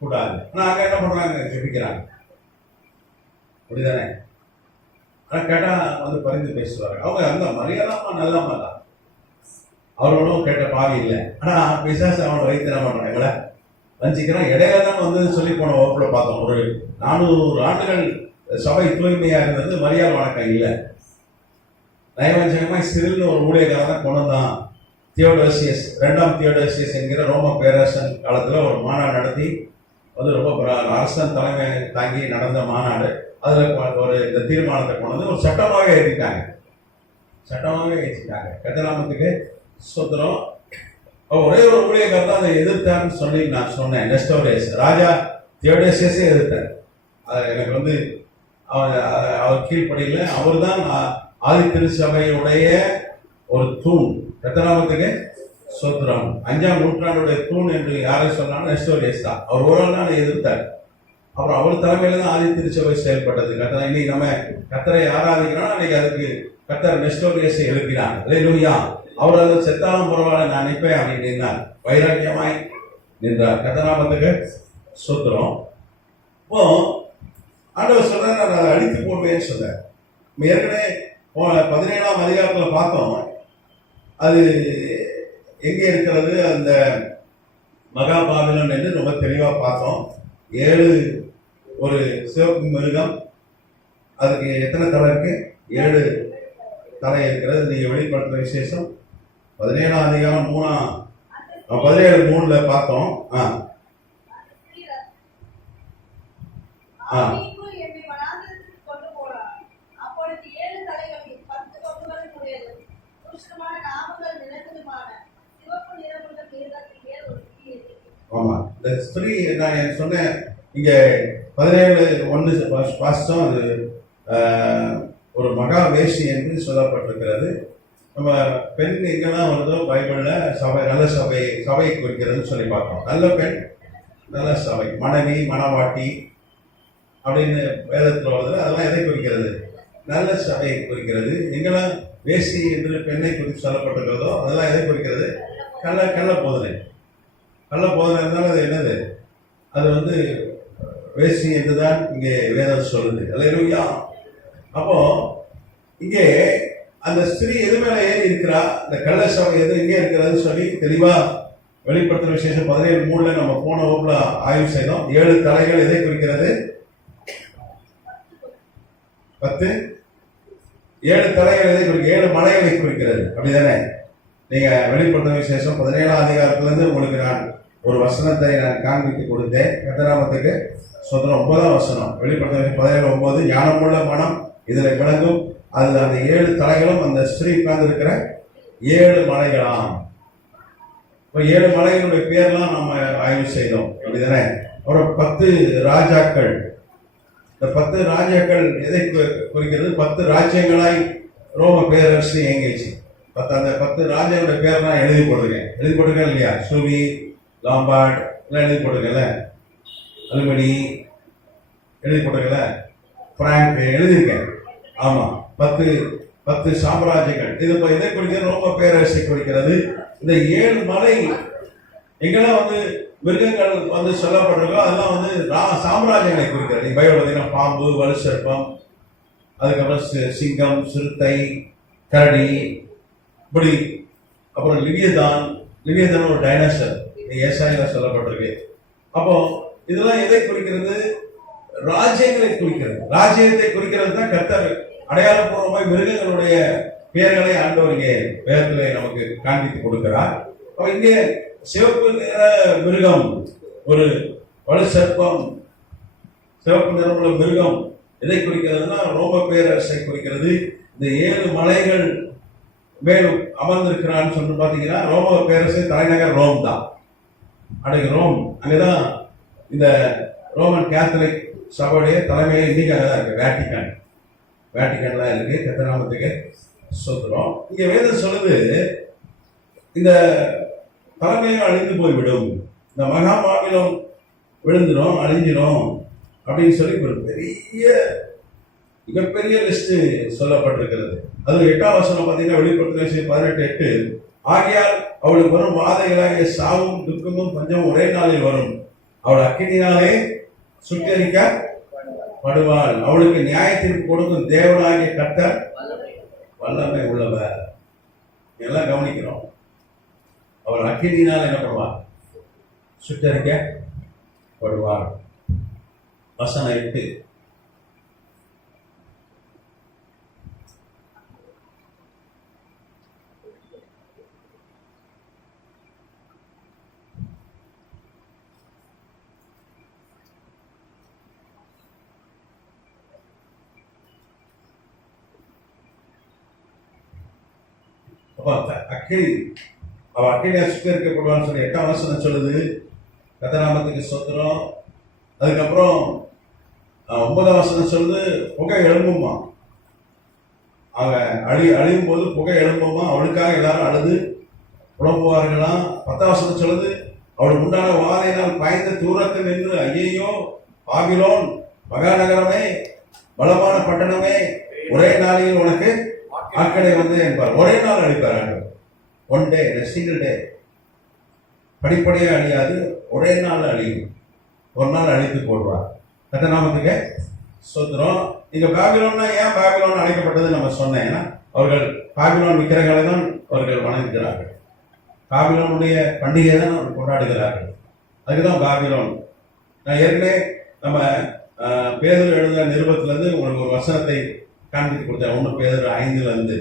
கூடாது. ஆனா அங்க என்ன பண்றாங்க? ஜெபிக்கிறாங்க. அப்படிதானே? ஆனா கேட்டா வந்து பரிந்து பேசுவாங்க. அவங்க அந்த மரியாதாமா நல்லம்மா தான், அவர்களும் கேட்ட பாவி இல்லை. ஆனா பிசாசு அவனை வைத்து என்ன பண்றாங்க? இவளை வஞ்சிக்கிறான். இடையில தான் வந்து சொல்லி போன வகுப்புல பார்த்தோம், ஒரு 400 ஆண்டுகள் சபை தூய்மையா இருந்தது, மரியாதை வணக்கம் இல்லை. நயவஞ்சகமாய் சிறில் ஒரு ஊழியக்காரன் தான் கொண்டு வந்தான். தியோடோசியஸ், 2ஆம் தியோடோசியஸ் என்கிற ரோம பேரரசன் காலத்துல ஒரு மாநாடு நடத்தி, அது ரொம்ப அரசன் தலைமை தாங்கி நடந்த மாநாடு. அதுல ஒரு இந்த தீர்மானத்தை கொண்டு வந்து ஒரு சட்டமாகவே ஏற்றிட்டாங்க. கர்த்தநாமத்துக்கு ஸ்தோத்திரம். ஒரே ஒரு ஊழியக்காரர் தான் அதை எதிர்த்தார்னு சொல்லி நான் சொன்னேன். நெஸ்டோரியஸ் ராஜா தியோடோசியஸே எதிர்த்தார். எனக்கு வந்து அவர் கீழ்ப்படியில். அவர் தான் ஆதி திருச்சபையுடைய ஒரு தூண். கர்த்தநாமத்துக்கு ஸ்தோத்திரம். 5ஆம் நூற்றாண்டுடைய தூண் என்று யாரை சொன்னாலும் நெஸ்டோரியஸ் தான். அவர் ஒரு நாள் அதை எதிர்த்தார். அப்புறம் அவர் தலைமையில தான் ஆதி திருச்சபை செயல்பட்டது. இன்னைக்கு நம்ம கர்த்தரை ஆராதிக்கிறோம். அன்னைக்கு அதுக்கு கர்த்தர் நெஸ்டோரியஸை எழுப்பினார். அல்லேலூயா. அவர் அதை செத்தாலும் பரவாயில்ல நான் நிற்பேன் அப்படின்னு நின்றார். வைராக்கியமாய் நின்றார். கர்த்தநாமத்துக்கு ஸ்தோத்திரம். இப்போ ஆண்டவர் சொல்றார், நான் அதை அழித்து போடுவேன்னு சொன்னார். ஏற்கனவே 17ஆம் அதிகாரத்தில் பார்த்தோம். அது எங்கே இருக்கிறது? அந்த மகாபாபிலோன் என்று ரொம்ப தெளிவா பார்த்தோம். 7 ஒரு சிவப்பு மிருகம், அதுக்கு எத்தனை தலை இருக்கு? 7 தலை இருக்கிறது. நீங்க வெளிப்படுத்துற விசேஷம் 17ஆம் அதிகாரம் 17:3 பார்த்தோம். ஆமா, இந்த ஸ்திரீ நான் சொன்னேன் இங்க 17:1 வாசிச்சோம். அது ஒரு மகா வேசி என்று சொல்லப்பட்டிருக்கிறது. நம்ம பெண் எங்கெல்லாம் வருதோ பைபிள்ல சபை, நல்ல சபையை குறிக்கிறதுன்னு சொல்லி பார்த்தோம். நல்ல பெண், நல்ல சபை, மனைவி, மணவாட்டி அப்படின்னு வேதத்தில் வருது. அதெல்லாம் எதை குறிக்கிறது? நல்ல சபையை குறிக்கிறது. எங்கெல்லாம் வேசி என்று பெண்ணை குறித்து சொல்லப்பட்டிருக்கிறதோ அதெல்லாம் எதை குறிக்கிறது? கள்ள போதனை. கள்ள போதனை இருந்தாலும் அது என்னது? அது வந்து வேசி என்றுதான் இங்கே வேதம் சொல்லுது. அல்லேலூயா. அப்போ இங்கே அந்த ஸ்திரீ எது மேல ஏறி இருக்கிறா? இந்த கள்ள சபை எது எங்கே இருக்கிறதுன்னு சொல்லி தெளிவா வெளிப்படுத்துற விசேஷம் 17:3 நம்ம போன வகுப்புல ஆய்வு செய்தோம். 7 தலைகள் எதை குறிக்கிறது? 7 தலைகள் எதை குறிக்கிறது? 7 மலைகளை குறிக்கிறது. அப்படிதானே? நீங்க வெளிப்படுத்துற விசேஷம் 17ஆம் அதிகாரத்திலிருந்து உங்களுக்கு நான் ஒரு வசனத்தை நான் காண்பித்து கொடுத்தேன். கர்த்தநாமத்துக்கு ஸ்தோத்திரம். 9ஆம் வசனம் வெளிப்படுத்துற 17:9 ஞானமுள்ள மனம் இதுல விளங்கும். அதுல அந்த 7 தலைகளும் அந்த ஸ்திரீ உட்கார்ந்து இருக்கிற 7 மலைகளாம். இப்போ 7 மலைகளுடைய பேர்லாம் நம்ம ஆய்வு செய்தோம். அப்படிதானே? அப்புறம் 10 ராஜாக்கள். இந்த 10 ராஜாக்கள் எதை குறிக்கிறது? 10 ராஜ்யங்களாய் ரோம பேரரசு இயங்கிச்சு. அந்த 10 ராஜாவுடைய பேர் நான் எழுதி போட்டிருக்கேன் இல்லையா? சுவி, லாம்பார்ட் எல்லாம் எழுதி போட்டிருக்கல, அலுமணி எழுதி போட்டிருக்கல, பிராங்க் எழுதியிருக்கேன். ஆமா, 10 சாம்ராஜ்யங்கள். இது இதை குறிக்கிறது, ரோம பேரரசை குறிக்கிறது. இந்த 7 மலை எங்கெல்லாம் வந்து மிருகங்கள் வந்து சொல்லப்பட்டிருக்கோ அதெல்லாம் வந்து சாம்ராஜ்யங்களை குறிக்கிறது. நீ பைபிள் பார்த்தீங்கன்னா பாம்பு, வலு சர்ப்பம், அதுக்கப்புறம் சிங்கம், சிறுத்தை, கரடி, இப்படி. அப்புறம் லிவியதான் ஒரு டைனோசர் ஏசாயில சொல்லப்பட்டிருக்கு. அப்போ இதெல்லாம் எதை குறிக்கிறது? ராஜ்யங்களை குறிக்கிறது. ராஜ்யத்தை குறிக்கிறது தான் கர்த்தர் அடையாளப்பூர்வமாய் மிருகங்களுடைய பெயர்களை ஆண்டவர் இங்கே வேதத்திலே நமக்கு காண்பித்து கொடுக்கிறார். அப்ப இங்கே சிவப்பு நிற மிருகம், ஒரு வலு சர்ப்பம், சிவப்பு நிறமுள்ள மிருகம் எதை குறிக்கிறதுனா ரோம பேரரசை குறிக்கிறது. இந்த 7 மலைகள் மேலும் அமர்ந்திருக்கிறான்னு சொல்லி பார்த்தீங்கன்னா ரோம பேரரசு தலைநகர் ரோம் தான். அன்றைக்கு ரோம் அங்கேதான் இந்த ரோமன் கேத்தலிக் சபையுடைய தலைமையை இன்னைக்கு அங்கதான் இருக்கு. வேட்டிக்கன் தான் இருக்கு. கர்த்தநாமத்துக்கு சொல்றோம். இங்க வேதம் சொல்லுது இந்த தலைமையும் அழிந்து போய்விடும், இந்த மகா பாபிலோன் விழுந்துடும், அழிஞ்சிடும் அப்படின்னு சொல்லி ஒரு மிகப்பெரிய லிஸ்ட் சொல்லப்பட்டிருக்கிறது. அது 8ஆம் வசனம் பார்த்தீங்கன்னா வெளிப்படுத்தல் 18:8, ஆகையால் அவளுக்கு வரும் வாதைகளாகிய சாவும் துக்கமும் பஞ்சமும் ஒரே நாளில் வரும், அவள் அக்கினியினாலே சுட்டரிக்கப்படுவாள், அவளுக்கு நியாயத்திற்கு கொடுக்கும் தேவனாகிய கர்த்தர் வல்லமை உள்ளவர். எல்லாம் கவனிக்கிறோம். அவள் அக்கினியினால் என்ன பண்ணுவார்? சுட்டரிக்கப்படுவார். வசனம் 8. அக்கினி, அவள் அக்கினியா சுட்டரிக்கப்படுவான்னு சொல்லி 8ஆம் வசனம் சொல்லுது. கர்த்தநாமத்துக்கு ஸ்தோத்திரம். அதுக்கப்புறம் 9ஆம் வசனம் சொல்லுது புகை எழும்புமா, அவ அழியும் போது புகை எழும்புமா, அவளுக்காக எல்லாரும் அழுது புலம்புவார்களாம். 10ஆம் வசனம் சொல்லுது அவளுக்கு உண்டான வாதையினால் பயந்து தூரத்தில் நின்று ஐயையோ பாபிலோன் மகாநகரமே பலமான பட்டணமே ஒரே நாளில் உனக்கு ஆட்களை வந்து என்பார். ஒரே நாள் அழிப்பார். ஒன் டே, சிங்கிள் டே, படிப்படியாக அழியாது, ஒரே நாள் அழியும். ஒரு நாள் அழித்து போடுவார். கர்த்தநாமத்துக்கு ஸ்தோத்திரம். இங்க பாபிலோன்னா ஏன் பாபிலோன் அழைக்கப்பட்டது நம்ம சொன்னேன்னா அவர்கள் பாபிலோன் விக்கிரகங்களை தான் அவர்கள் வணங்குகிறார்கள். பாபிலோனுடைய பண்டிகை தான் அவர்கள் கொண்டாடுகிறார்கள். அதுக்குதான் பாபிலோன். நான் ஏற்கனவே நம்ம பேதுரு எழுதின நிருபத்திலிருந்து உங்களுக்கு ஒரு வசனத்தை காண்பித்து கொடுத்தேன். 1 பேதுரு 5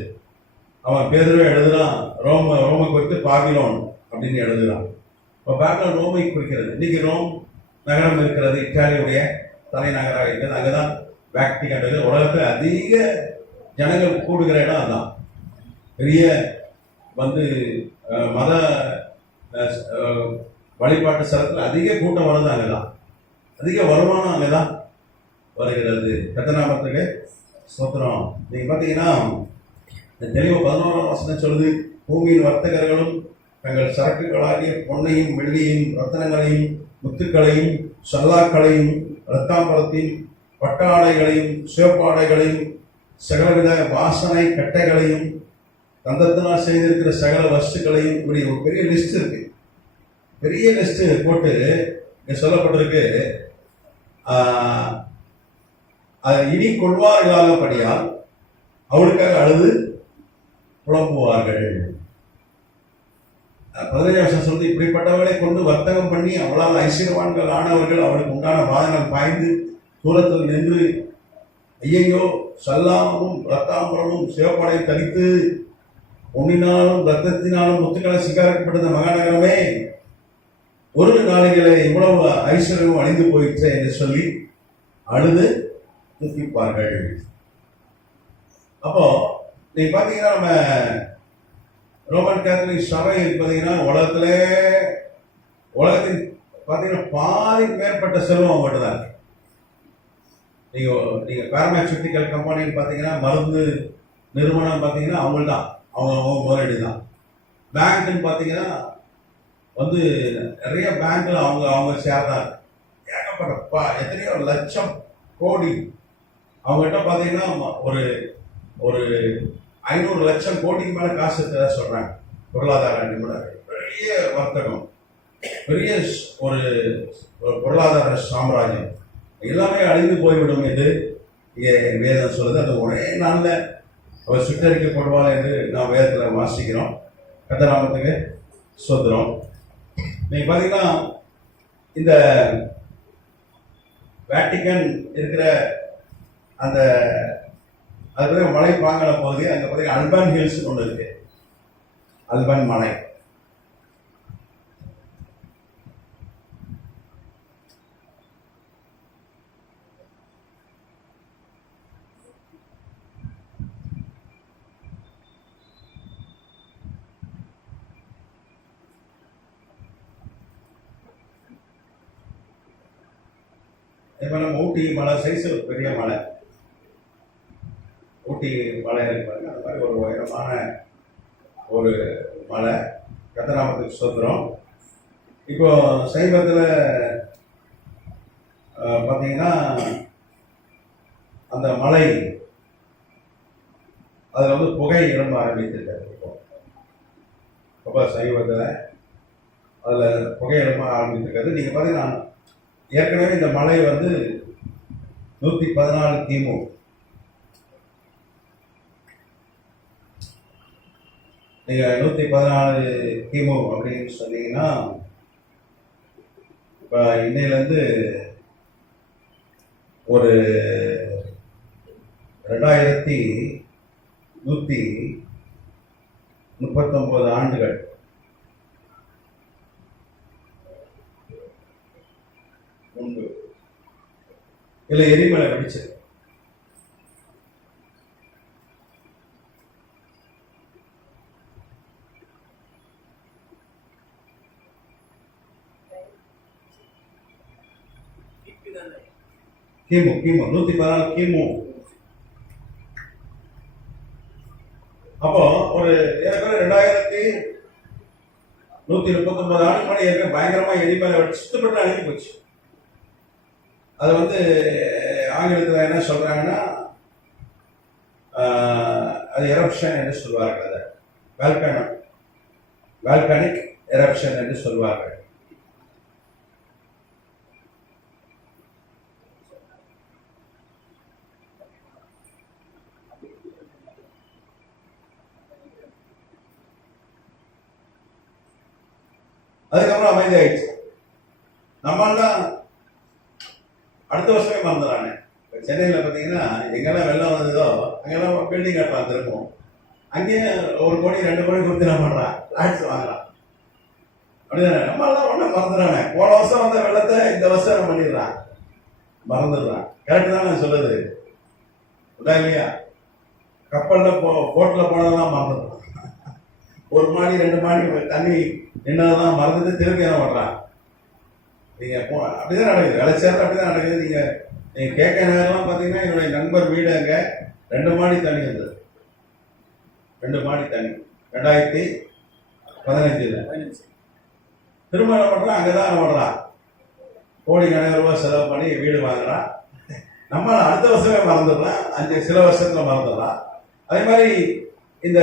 அவன் பேதுரு எழுதுறான், ரோம குறித்து பாபிலோன் அப்படின்னு எழுதுறான். இப்போ பாபிலோன் ரோமை குறிக்கிறது. இன்னைக்கு ரோம் நகரம் இருக்கிறது, இத்தாலியுடைய தலைநகராக இருக்கிறது. அங்கதான் வேட்டிக்கன் இருக்குது. உலகத்தில் அதிக ஜனங்கள் கூடுகிற இடம் அதான். பெரிய வந்து மத வழிபாட்டு ஸ்தலத்தில் அதிக கூட்டம் வருது. அங்கதான் அதிக வருமானம் அங்கதான் வருகிறது. கர்த்தநாமத்துக்கு ஸ்தோத்திரம். நீங்க பாத்தீங்கன்னா தெளிவு 11ஆம் வசனம் சொல்லுது, பூமியின் வர்த்தகர்களும் தங்கள் சரக்குகளாகிய பொன்னையும் வெள்ளியும் ரத்தனங்களையும் முத்துக்களையும் சல்லாக்களையும் இரத்தாம்பரத்தையும் பட்டாடைகளையும் சிவப்பாடைகளையும் சகலவித வாசனை கட்டைகளையும் தந்தத்தினால் செய்திருக்கிற சகல வஸ்துக்களையும், இப்படி ஒரு பெரிய லிஸ்ட் இருக்கு. பெரிய லிஸ்ட் போட்டு இங்க சொல்லப்பட்டிருக்கு. இனி கொள்வார்களாகபடியால் அவளுக்காக அழுது புலம்புவார்கள். 15ஆம் வசனம் சொல்லுது, இப்படிப்பட்டவர்களை கொண்டு வர்த்தகம் பண்ணி அவளால் ஐஸ்வர்யவான்கள் ஆனவர்கள் அவளுக்கு உண்டான வாதங்கள் பாய்ந்து தூரத்தில் நின்று ஐயையோ சல்லாமும் ரத்தாம்பரமும் சிவப்படை தரித்து பொன்னினாலும் ரத்தத்தினாலும் முத்துக்களை சிகாரிக்கப்பட்ட மகாநகரமே ஒரு நாளிலே இவ்வளவு ஐஸ்வர்யமும் அழிந்து போயிற்று என்று சொல்லி அழுது துக்கிப்பார்கள். அப்போ நீங்க பாத்தீங்கன்னா நம்ம ரோமன் கேத்தலிக் சபை பார்த்தீங்கன்னா உலகத்தின் பார்த்தீங்கன்னா பாதிக்கு மேற்பட்ட செல்வம் அவங்ககிட்ட தான் இருக்கு. நீங்க பார்மாசூட்டிக்கல் கம்பெனின்னு பார்த்தீங்கன்னா மருந்து நிறுவனம் பார்த்தீங்கன்னா அவங்கள்தான் தான், அவங்க முதலீடு தான். பேங்க்னு பார்த்தீங்கன்னா வந்து நிறைய பேங்க்ல அவங்க ஷேர் தான் இருக்கு. ஏகப்பட்ட எத்தனையோ லட்சம் கோடி அவங்ககிட்ட பார்த்தீங்கன்னா ஒரு ஒரு 500 லட்சம் கோடிக்கு மேல காசு சொல்றாங்க. பொருளாதார நிபுணர், பெரிய வர்த்தகம், பெரிய ஒரு பொருளாதார சாம்ராஜ்யம் எல்லாமே அழிந்து போய்விடும் என்று இங்கே வேதம் சொல்லுது. அது ஒரே நாள்ல அவர் சுட்டரிக்கப்படுவாள் என்று நாம் வேதத்தில் வாசிக்கிறோம். கர்த்தநாமத்துக்கு ஸ்தோத்திரம். நீங்க பாத்தீங்கன்னா இந்த வேட்டிக்கன் இருக்கிற அந்த அது மலை பாங்கின பகுதி, அங்கே பார்த்தீங்கன்னா அல்பன் ஹில்ஸ் ஒன்று இருக்கு. அல்பன் மலை. இப்போ நம்ம ஊட்டி மலை சைஸ் ஒரு பெரிய மலை, ஊட்டி மலை இருக்கு பாருங்க. அந்த மாதிரி ஒரு உயரமான ஒரு மலை. கத்தநாமத்துக்கு சுதந்திரம். இப்போ சமீபத்தில் பார்த்தீங்கன்னா அந்த மலை அதில் வந்து புகை எழும்ப ஆரம்பித்திருக்காரு. இப்போ சமீபத்தில் அதில் புகை எழும்ப ஆரம்பித்திருக்காரு. நீங்கள் பார்த்தீங்கன்னா ஏற்கனவே இந்த மலை வந்து 114 கிமு. நீங்கள் 114 கிமு அப்படின்னு சொன்னீங்கன்னா இப்போ இன்னையிலேருந்து ஒரு 2139 ஆண்டுகள் முன்பு இல்லை எரிமலை வெடிச்சது. கிமு 114 கிமு. அப்போ ஒரு ஏற்கனவே 2139 ஆண்டு முன்னாடி ஏற்கனவே பயங்கரமா எரிமலை வெடிச்சு சுத்தப்பட்டு அழிஞ்சு போச்சு. அது வந்து ஆங்கிலத்தில் என்ன சொல்றாங்கன்னா அது எரப்ஷன் என்று சொல்வார்கள். அதை வால்கானிக் எரப்ஷன் என்று சொல்வார்கள். அதுக்கப்புறம் அமைதியாயிடுச்சு. நம்மளாம் அடுத்த வருஷமே மறந்துடுறாங்க. இப்போ சென்னையில் பார்த்தீங்கன்னா எங்கெல்லாம் வெள்ளம் வந்ததோ அங்கெல்லாம் பில்டிங் கட்டலாம் திரும்பவும். அங்கேயே 1 கோடி 2 கோடி கொடுத்து என்ன பண்ணுறான், ஃப்ளாட்ஸ் வாங்குறான். அப்படிதானே? நம்மளாம் ஒன்றும் மறந்துடுறாங்க. போன வருஷம் வந்த வெள்ளத்தை இந்த வருஷம் என்ன பண்ணிடுறான், மறந்துடுறான். கரெக்டு தான் நான் சொல்லுது, உண்டா இல்லையா? கப்பலில் போட்டில் போனதெல்லாம் மறந்துடுறான். 1 மாடி 2 மாடி தண்ணி நின்னதெல்லாம் மறந்துட்டு திருப்பி என்ன பண்ணுறான். நீங்கள் அப்படிதான் நடக்குது, வேலை சேர்ந்து அப்படிதான் நடக்குது. நீங்கள் கேட்க நேரம்லாம் பார்த்தீங்கன்னா என்னுடைய நண்பர் வீடு அங்கே 2 மாடி தண்ணி இருந்தது. 2 மாடி தண்ணி 2015 திரும்ப என்ன பண்ணுறான், அங்கே தான் என்ன பண்ணுறான், கோடிக்கணக்கான ரூபாய் செலவு பண்ணி வீடு வாங்குறான். நம்ம அடுத்த வருஷமே மறந்துடலாம், சில வருஷத்துல மறந்துடலாம். அதே மாதிரி இந்த